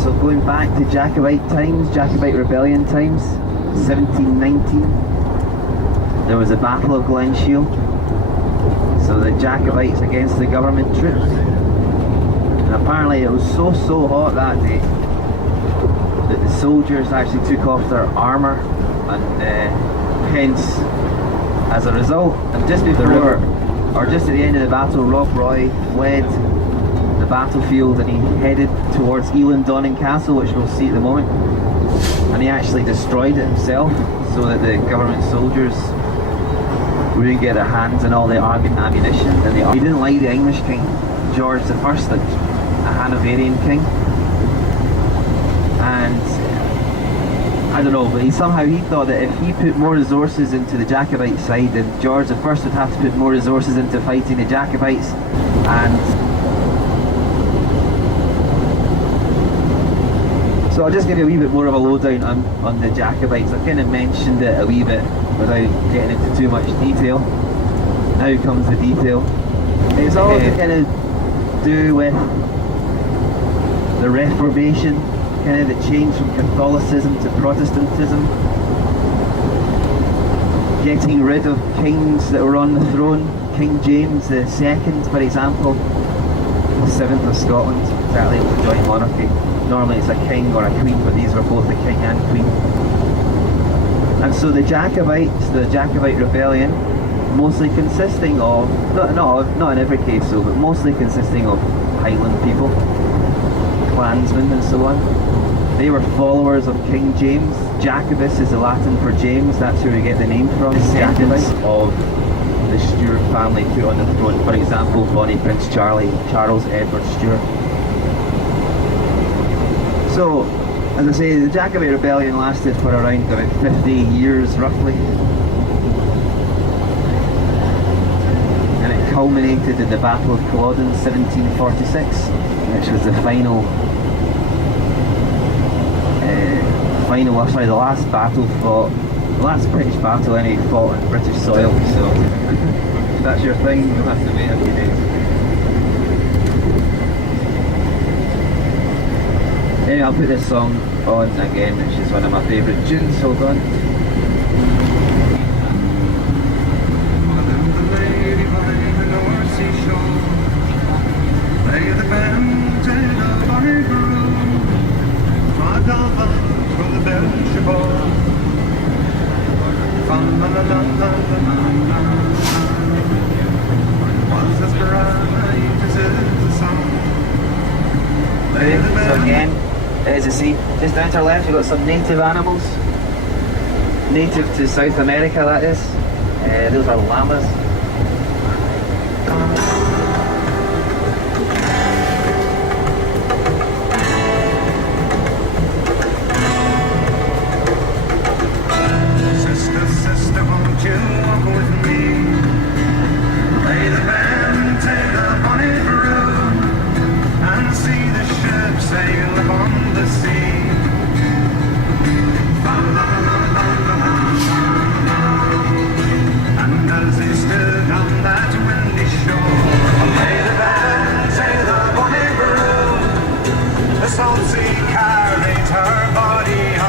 So going back to Jacobite times, Jacobite rebellion times, 1719, there was a battle of Glen Shiel. So the Jacobites against the government troops. And apparently it was so hot that day that the soldiers actually took off their armour, and hence, as a result, and just before, or just at the end of the battle, Rob Roy fled the battlefield and he headed towards Elan Donning Castle, which we'll see at the moment, and he actually destroyed it himself so that the government soldiers wouldn't get their hands on all the ammunition. And he didn't like the English king, George I, a Hanoverian king, and I don't know, but he thought that if he put more resources into the Jacobite side, then George I would have to put more resources into fighting the Jacobites. And so I'll just give you a wee bit more of a lowdown on the Jacobites. I kind of mentioned it a wee bit without getting into too much detail. Now comes the detail. It's all to kind of do with the Reformation, kind of the change from Catholicism to Protestantism, getting rid of kings that were on the throne. King James II, for example, the 7th of Scotland, exactly able to join monarchy. Normally it's a king or a queen, but these were both the king and queen. And so the Jacobites, the Jacobite rebellion, mostly consisting of, not in every case though, but mostly consisting of Highland people, clansmen and so on. They were followers of King James. Jacobus is the Latin for James, that's where we get the name from. Descendants of the Stuart family put on the throne. For example, Bonnie Prince Charles Edward Stuart. So, as I say, the Jacobite Rebellion lasted for around about 50 years roughly. And it culminated in the Battle of Culloden 1746, which was the the last battle fought, the last British battle any fought on British soil, so if that's your thing, you'll have to wait a few days. Anyway, I'll put this song on again, which is one of my favourite tunes. Hold on. So again, as you see, just down to our left, we've got some native animals. Native to South America, that is. Those are llamas. Sister, won't you walk with me? Play the band, take the bonny brew, and see the ship sail upon the sea. And as they stood on that windy shore, play the band, take the bonny brew, the salt sea carried her body on.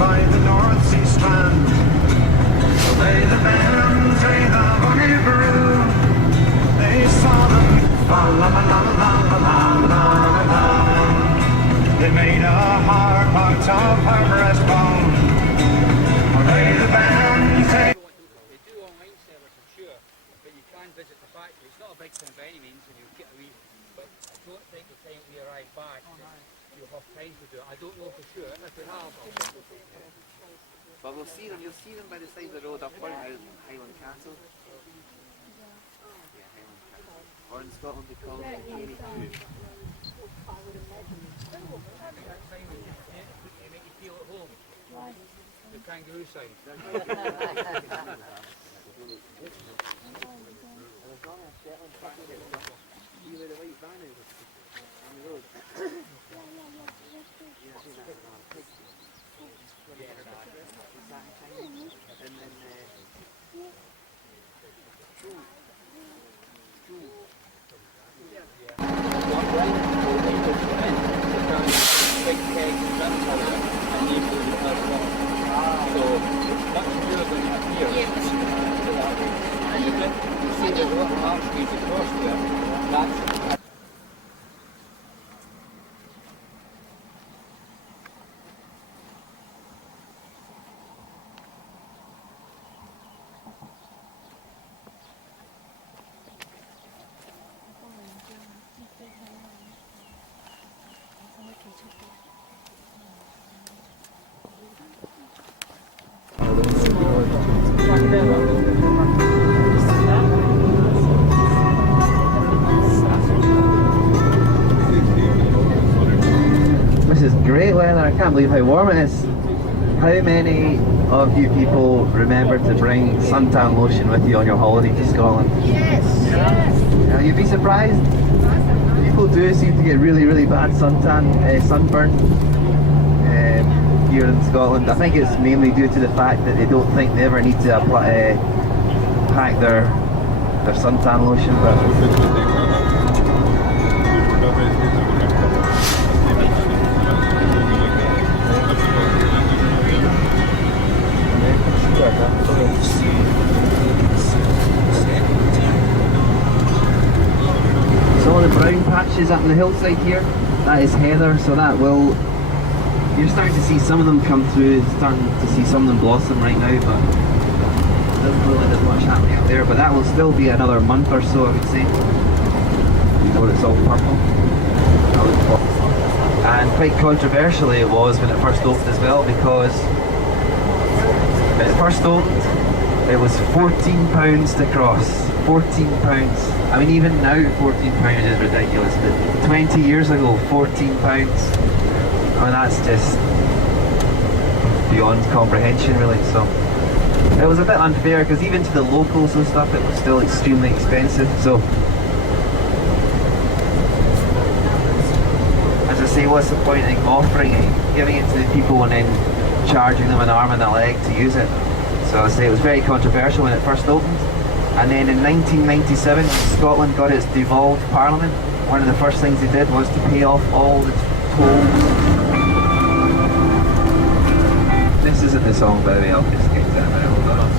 By the North Sea strand, play the band, play the bonny brew. They saw them, la la la la la la la la. They made a harp out of her breastbone. Play the band, play. They do online service, I'm sure, but you can visit the factory. It's not a big thing by any means, and you'll get a wee, but I don't think the time we arrive back, you'll have time to do it. I don't know for sure. If we have, But you'll see them by the side of the road up front, Highland Castle. Yeah, Highland Castle. Or in Scotland they call it Airy Coo. They make you feel at home. The kangaroo sign. See where the white van is on the road. And then Big keg and gunpowder, and they put it as well. So it's much more than here. And you see there's a little archway across there. That's This is great weather, I can't believe how warm it is. How many of you people remember to bring suntan lotion with you on your holiday to Scotland? Yes, yes. You'd be surprised. People do seem to get really bad sunburn here in Scotland. I think it's mainly due to the fact that they don't think they ever need to pack their suntan lotion. Some of the brown patches bushes up on the hillside here. That is heather, so that will... You're starting to see some of them come through, starting to see some of them blossom right now, but doesn't look like there's much happening up there. But that will still be another month or so, I would say, before it's all purple. And quite controversially it was when it first opened as well, because when it first opened it was £14 to cross. £14. I mean, even now £14 is ridiculous, but 20 years ago £14. I mean, that's just beyond comprehension really. So it was a bit unfair, because even to the locals and stuff it was still extremely expensive. So as I say, what's the point in offering it, giving it to the people and then charging them an arm and a leg to use it? So I say it was very controversial when it first opened. And then in 1997 Scotland got its devolved parliament. One of the first things they did was to pay off all the tolls. This isn't the song, by the way, I'll just get to that now. Hold on.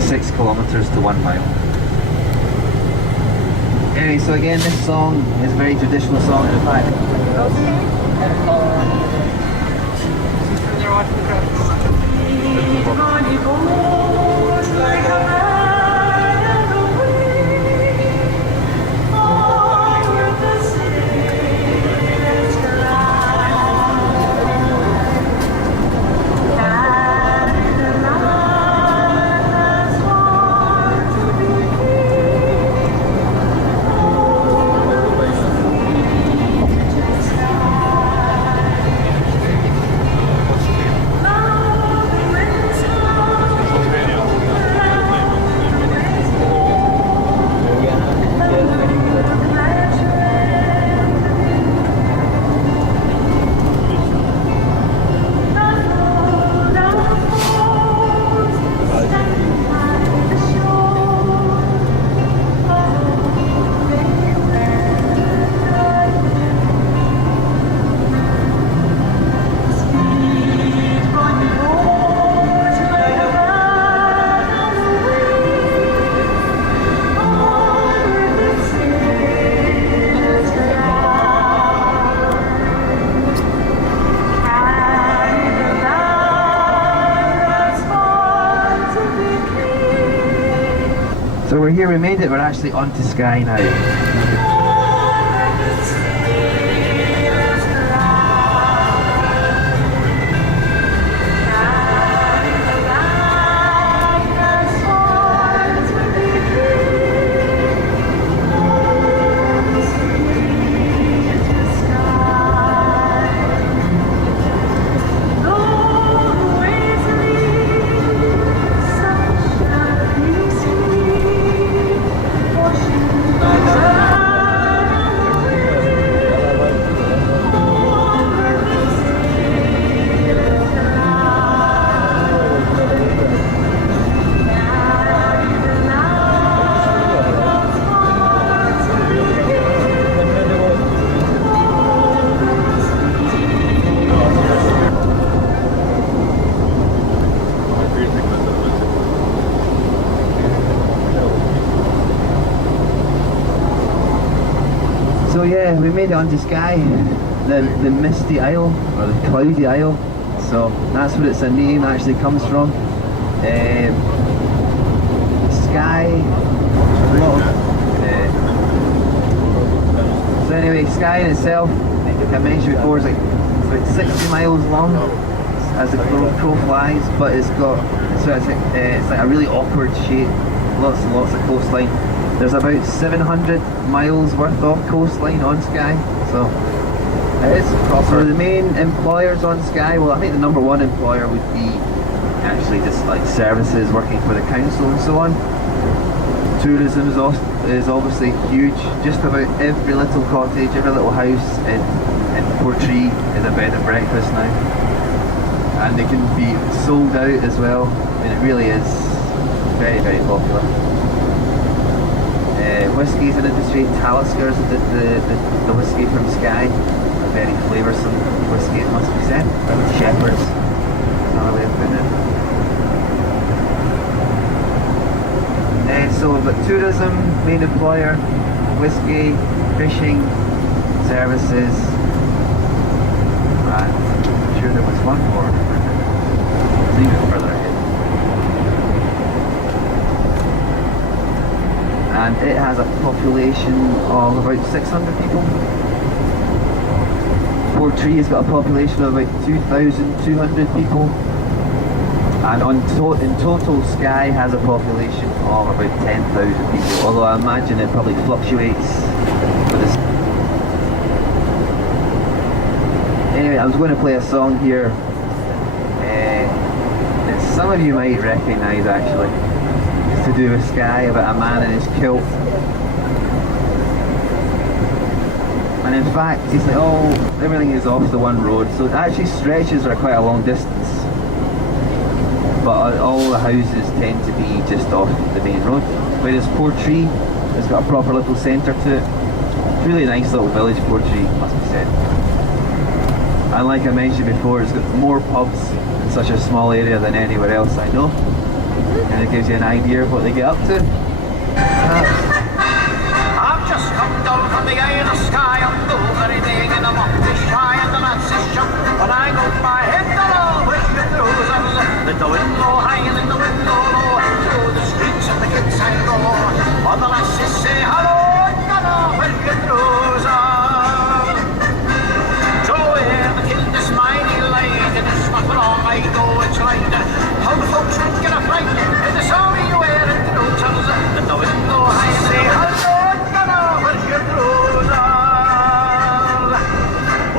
6 kilometres to 1 mile. Anyway, so again, this song is a very traditional song. In fact, so we're here, we made it, we're actually on to Skye now. So yeah, we made it onto Skye, the Misty Isle, or the Cloudy Isle, so that's where its name actually comes from. Skye, so anyway, Skye in itself, like I mentioned before, is like about 60 miles long as the crow flies, but it's got, so it's like a really awkward shape, lots and lots of coastline. There's about 700 miles worth of coastline on Skye, so It is proper. So the main employers on Skye, well, I think the number one employer would be actually just like services, working for the council and so on. Tourism is obviously huge. Just about every little cottage, every little house in Portree is a bed and breakfast now. And they can be sold out as well. I mean, it really is very, very popular. Whiskey is an industry. Taliskers, the whiskey from Skye, a very flavoursome whiskey, it must be said. Shepherds, another way of putting it. So we've got tourism, main employer, whiskey, fishing, services, and I'm sure there was one more. It's even further ahead. And it has a population of about 600 people. Portree has got a population of about 2,200 people. And in total, Skye has a population of about 10,000 people, although I imagine it probably fluctuates with this. Anyway, I was going to play a song here that some of you might recognise actually. It's to do with Skye, about a man in his kilt. And in fact, he's like, oh, everything is off the one road, so it actually stretches for quite a long distance. But all the houses tend to be just off the main road. Whereas Portree has got a proper little centre to it. It's really nice little village, Portree, must be said. And like I mentioned before, it's got more pubs in such a small area than anywhere else I know. And it gives you an idea of what they get up to. I've just come down from the eye of the sky. I'm everything in a monkey shy and the lads is shut. When I go by head along with the trousers, the wind low high and the wind low through the streets and the kids I go. All the lasses say hello, hello, with your trousers. So where the kid is mighty light and it's not long I go, it's right. How the folks would get a fright in the sorry you wear it trousers. The wind low high and say hello, hello, with your trousers.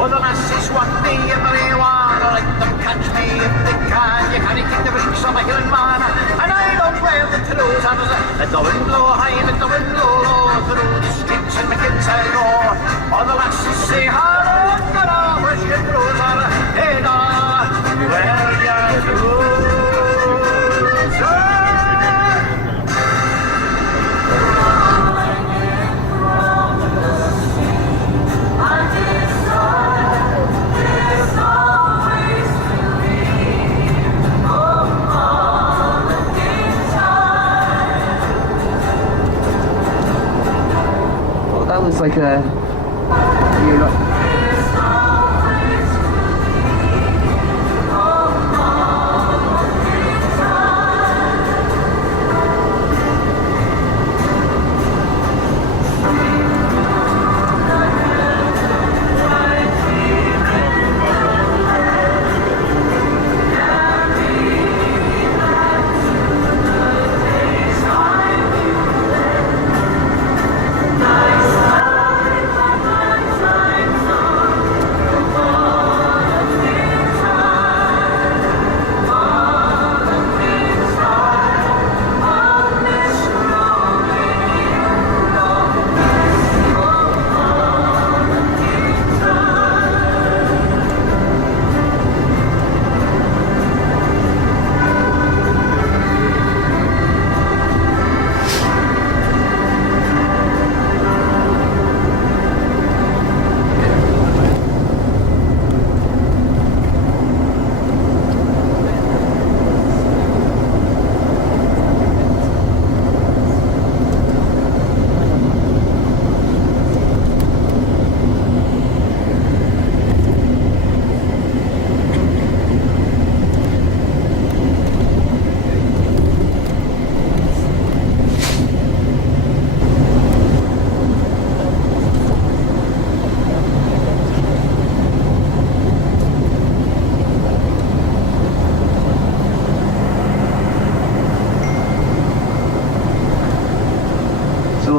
Oh, the lasses want me every one, let them catch me if they can. You can't keep the brinks of a hill man, and I don't wear the trousers. Let the wind blow high, let the wind blow low through the streets and the kids I go. Oh, the lasses say hello, hello, where's your trousers? Hey, da, where's your trousers? That looks like a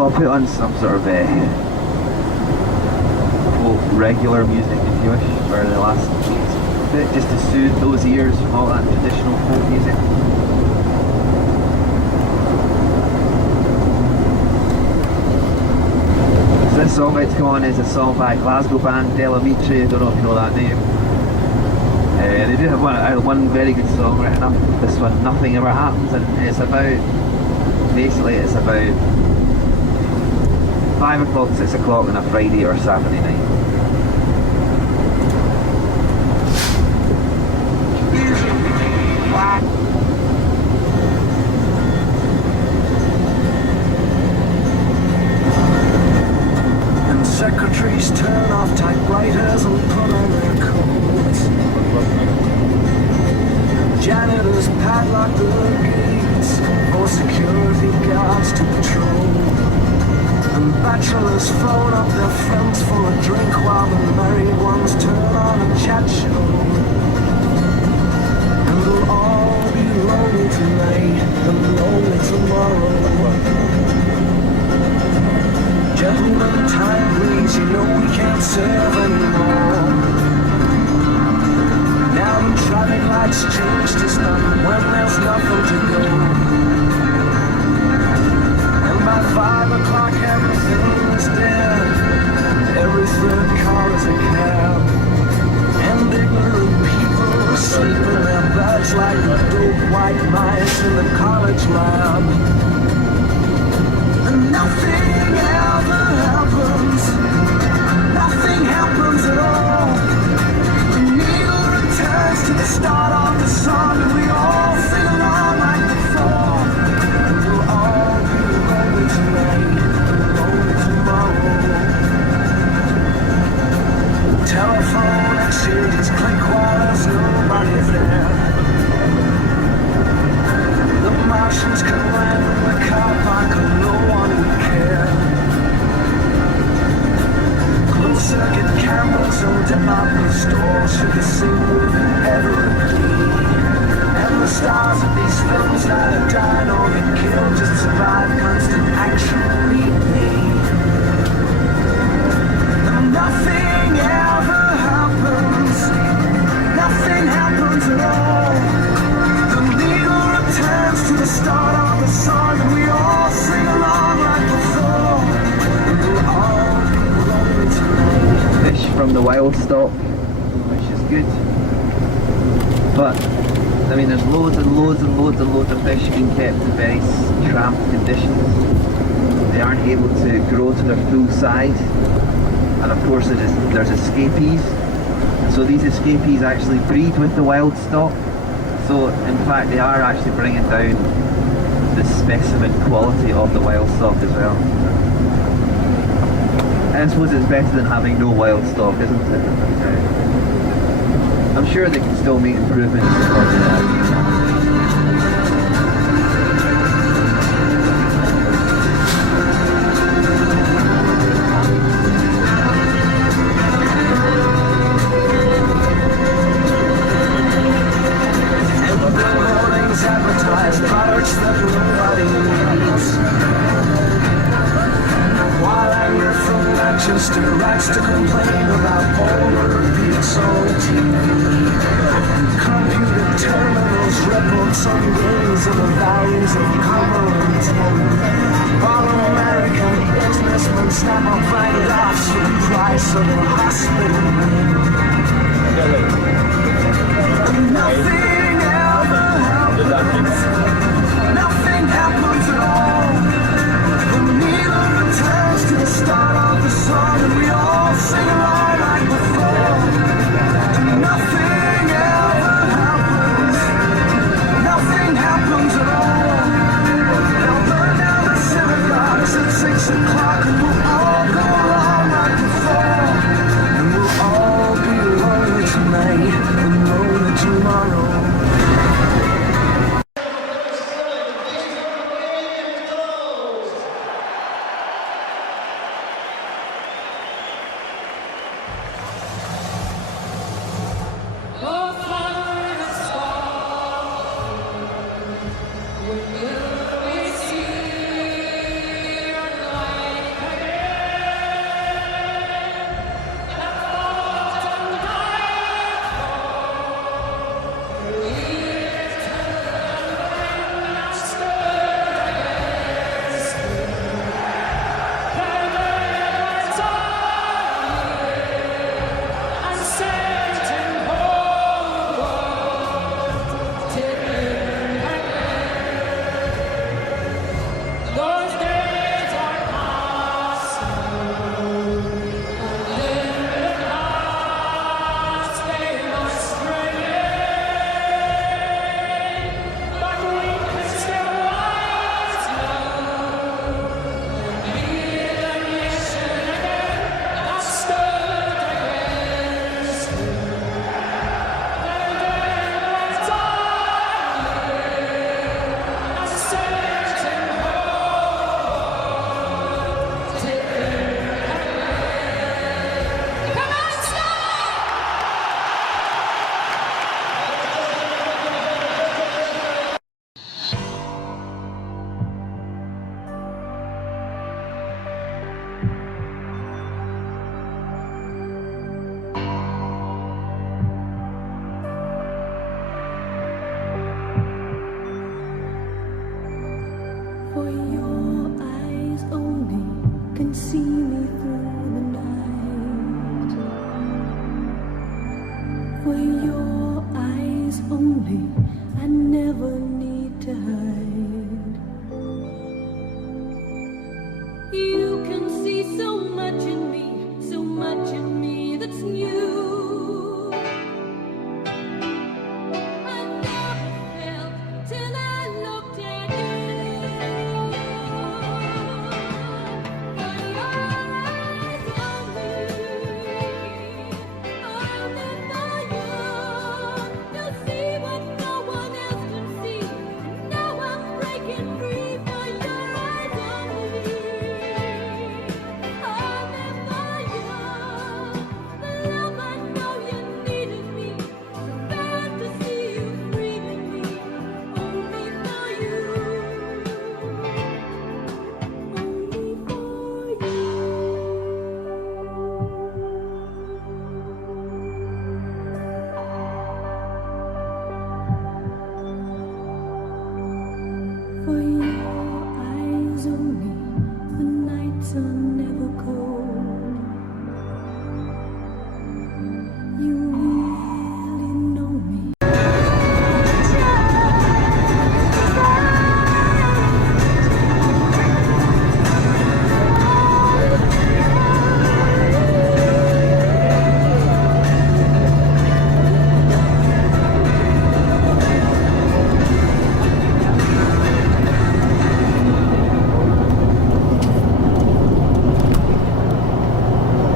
I'll put on some sort of actual regular music, if you wish, for the last bit, just to soothe those ears from all that traditional folk music. So this song that's going is a song by Glasgow band Delamitre. I don't know if you know that name. They do have one very good song written up. This one, Nothing Ever Happens, and it's about, basically it's about 5 o'clock, 6 o'clock on a Friday or Saturday night. And secretaries turn off typewriters and put on their coats. Janitors padlock the gates for security guards to patrol. And bachelors phone up their friends for a drink while the married ones turn on a chat show. And we'll all be lonely tonight and lonely tomorrow. Gentlemen, time please, you know we can't serve anymore. Now the traffic lights change to stun when there's nothing to go. And by 5 o'clock everything is dead. Every third car is a cab. And ignorant people sleep in their beds like dope white mice in the college lab. And nothing ever happens. Nothing happens at all. The needle returns to the start of the song, and we all sing along like before. And we'll all be lonely tonight, lonely tomorrow. Telephone exchanges click while there's nobody there. The Martians can land in the car park and no one would care. Closed circuit cameras on department stores should be seen with every plea. And the stars of these films either died or get killed, just survive constant action replay. And nothing ever happens. Nothing happens at all. The needle returns to the start of the song, and we all sing along like before. And we'll all be lonely tonight. Fish from the wild stock, which is good. But, I mean, there's loads and loads and loads and loads of fish being kept in very cramped conditions. They aren't able to grow to their full size. And of course there's escapees. So these escapees actually breed with the wild stock. So in fact they are actually bringing down the specimen quality of the wild stock as well. And I suppose it's better than having no wild stock, isn't it? I'm sure they can still make improvements because of that. Advertise products that nobody needs. While anger from Manchester writes to complain about all the repeats on TV. And computer terminals report some gains in the values of copper and tin. While American businessmen snap on write-offs for the price of a hospital room. And nothing ever happens. Nothing happens at all. The needle returns to the start of the song, and we all sing along like before. And nothing ever happens. Nothing happens at all. They'll burn down the synagogues at 6 o'clock, and we'll all go along like before. And we'll all be lonely tonight and lonely tomorrow.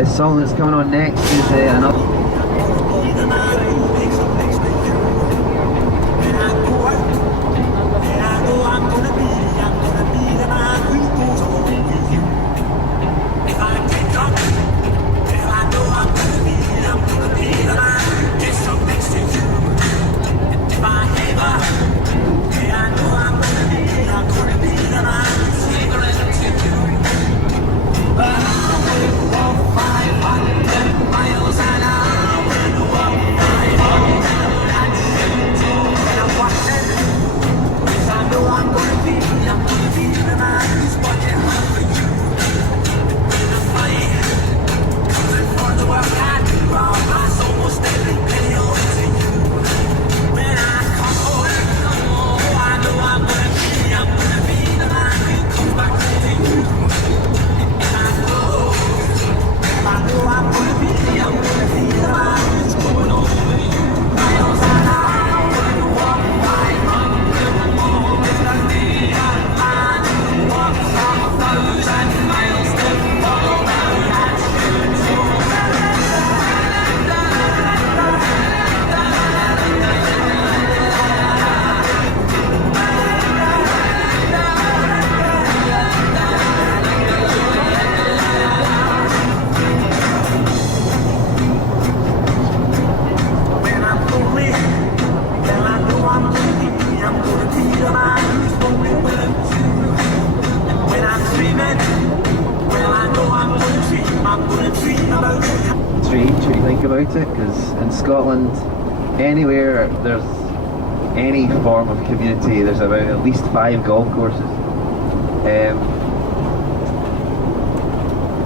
song that's coming on next is another. Strange when you think about it, because in Scotland, anywhere there's any form of community, there's about at least 5 golf courses.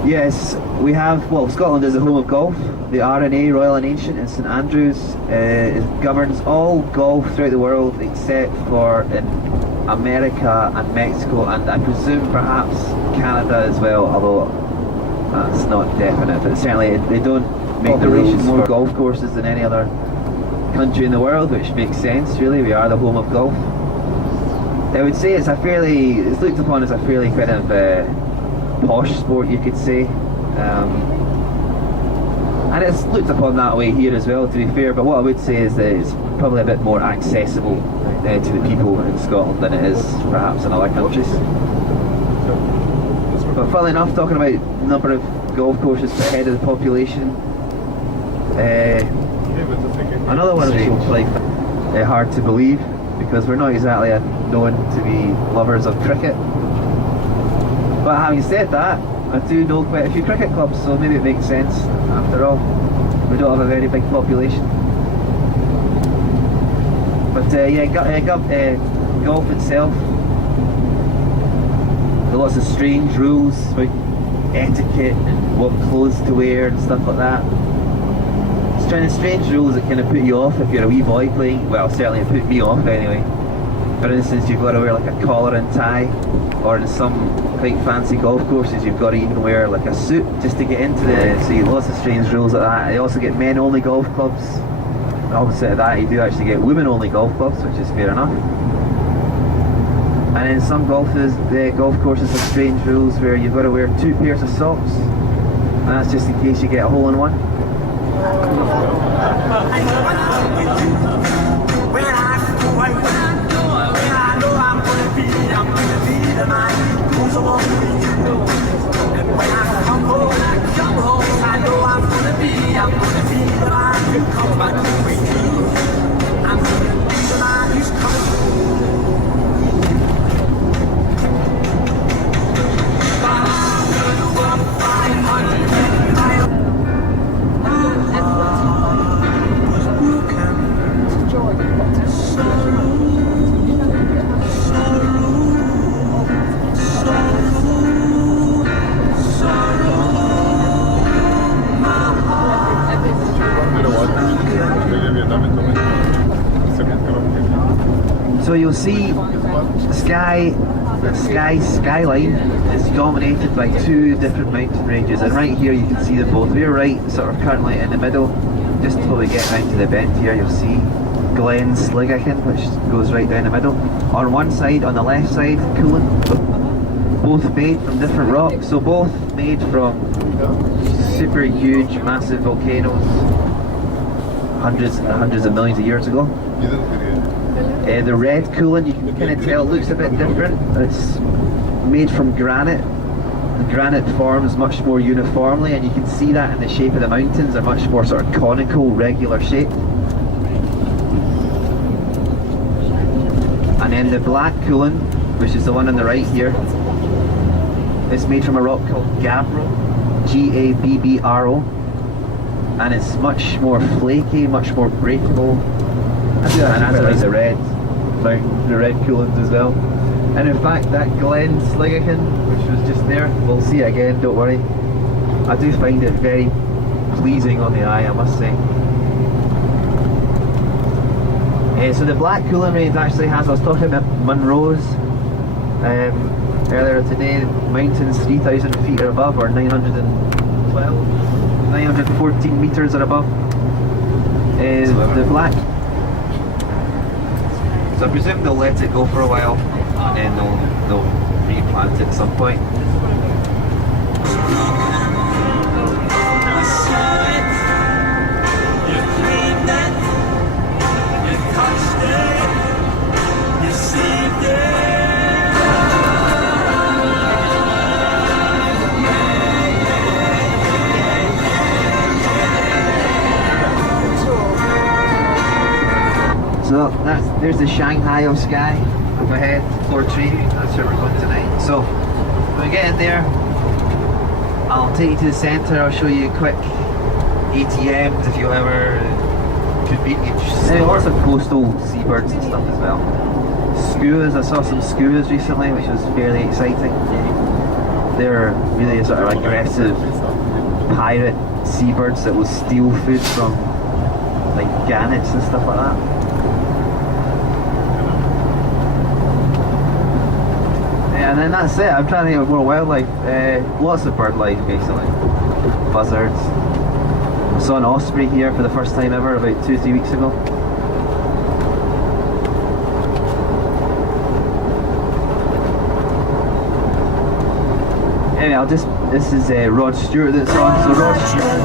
Yes, we have, well, Scotland is the home of golf. The RNA, Royal and Ancient, in St Andrews governs all golf throughout the world except for in America and Mexico, and I presume perhaps Canada as well, although that's not definite, but certainly they don't make the rules more golf courses than any other country in the world, which makes sense really. We are the home of golf. I would say it's looked upon as a fairly kind of posh sport, you could say, and it's looked upon that way here as well, to be fair, but what I would say is that it's probably a bit more accessible to the people in Scotland than it is perhaps in other countries. But funnily enough, talking about the number of golf courses per head of the population, another one which like hard to believe, because we're not exactly known to be lovers of cricket. But having said that, I do know quite a few cricket clubs, so maybe it makes sense after all. We don't have a very big population. But golf itself, there are lots of strange rules about etiquette and what clothes to wear and stuff like that. It's kind of strange rules that kind of put you off if you're a wee boy playing. Well, certainly it put me off anyway. For instance, you've got to wear like a collar and tie, or in some quite fancy golf courses you've got to even wear like a suit just to get into the... See, lots of strange rules like that. You also get men only golf clubs. Opposite of that, you do actually get women only golf clubs, which is fair enough. And in some the golf courses have strange rules where you've got to wear 2 pairs of socks, and that's just in case you get a hole in one. So you'll see Skye skyline is dominated by 2 different mountain ranges, and right here you can see them both. We're right sort of currently in the middle. Just before we get down to the bend here, you'll see Glen Sligachen, which goes right down the middle. On one side, on the left side, Coolin, both made from different rocks, so both made from super huge, massive volcanoes, hundreds and hundreds of millions of years ago. The red coolant, you can kind of tell, looks a bit different. It's made from granite. The granite forms much more uniformly, and you can see that in the shape of the mountains. They're much more sort of conical, regular shape. And then the black coolant, which is the one on the right here, it's made from a rock called gabbro, G-A-B-B-R-O, and it's much more flaky, much more breakable, and as are the red coolants as well. And in fact, that Glen Sligachan, which was just there, we'll see it again, don't worry. I do find it very pleasing on the eye, I must say. So the black coolant range actually has, I was talking about Munros earlier today, mountains 3,000 feet or above, or 914 meters or above. The black. So I presume they'll let it go for a while, and then they'll replant it at some point. So there's the Shanghai of Skye up ahead, floor 3, that's where we're going tonight. So when we get in there, I'll take you to the centre, I'll show you quick ATMs if you ever could be interested. Lots of coastal seabirds and stuff as well. Skuas, I saw some skuas recently, which was fairly exciting. They're really a sort of aggressive pirate seabirds that will steal food from like gannets and stuff like that. And then that's it. I'm trying to think of more wildlife. Lots of bird life, basically. Buzzards. I saw an osprey here for the first time ever about 2-3 weeks ago. Anyway, this is Rod Stewart that's on. So Rod Stewart.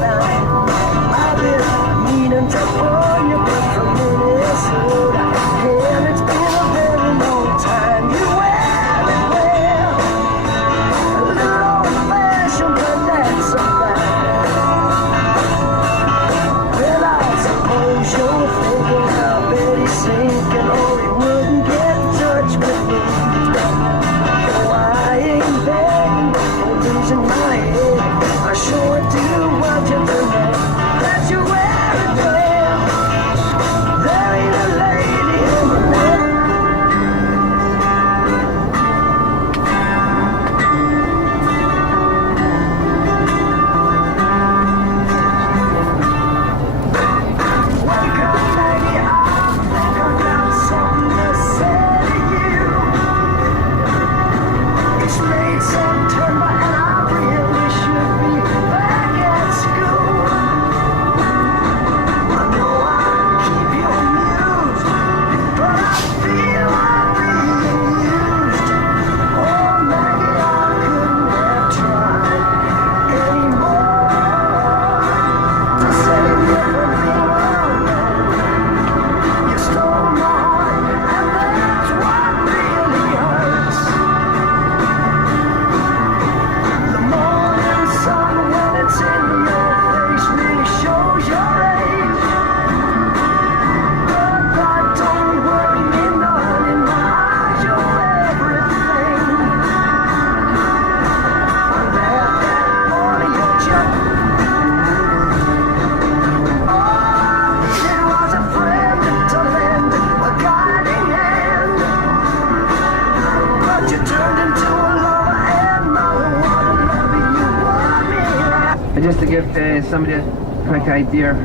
Just to give somebody a quick idea,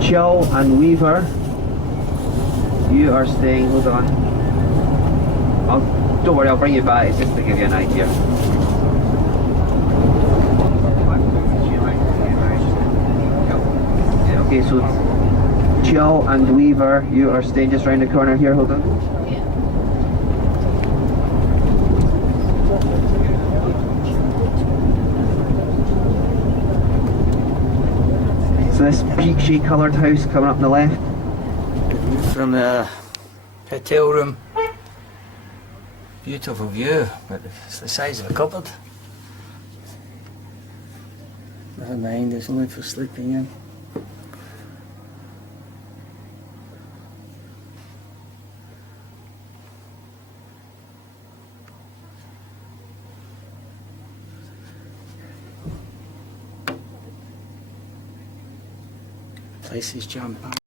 Chill and Weaver, you are staying, hold on, don't worry, I'll bring you back, it's just to give you an idea. Okay, so Chill and Weaver, you are staying just round the corner here, hold on. So this peachy coloured house coming up on the left. From the hotel room. Beautiful view, but it's the size of a cupboard. Never mind, it's only for sleeping in. Place is jam packed.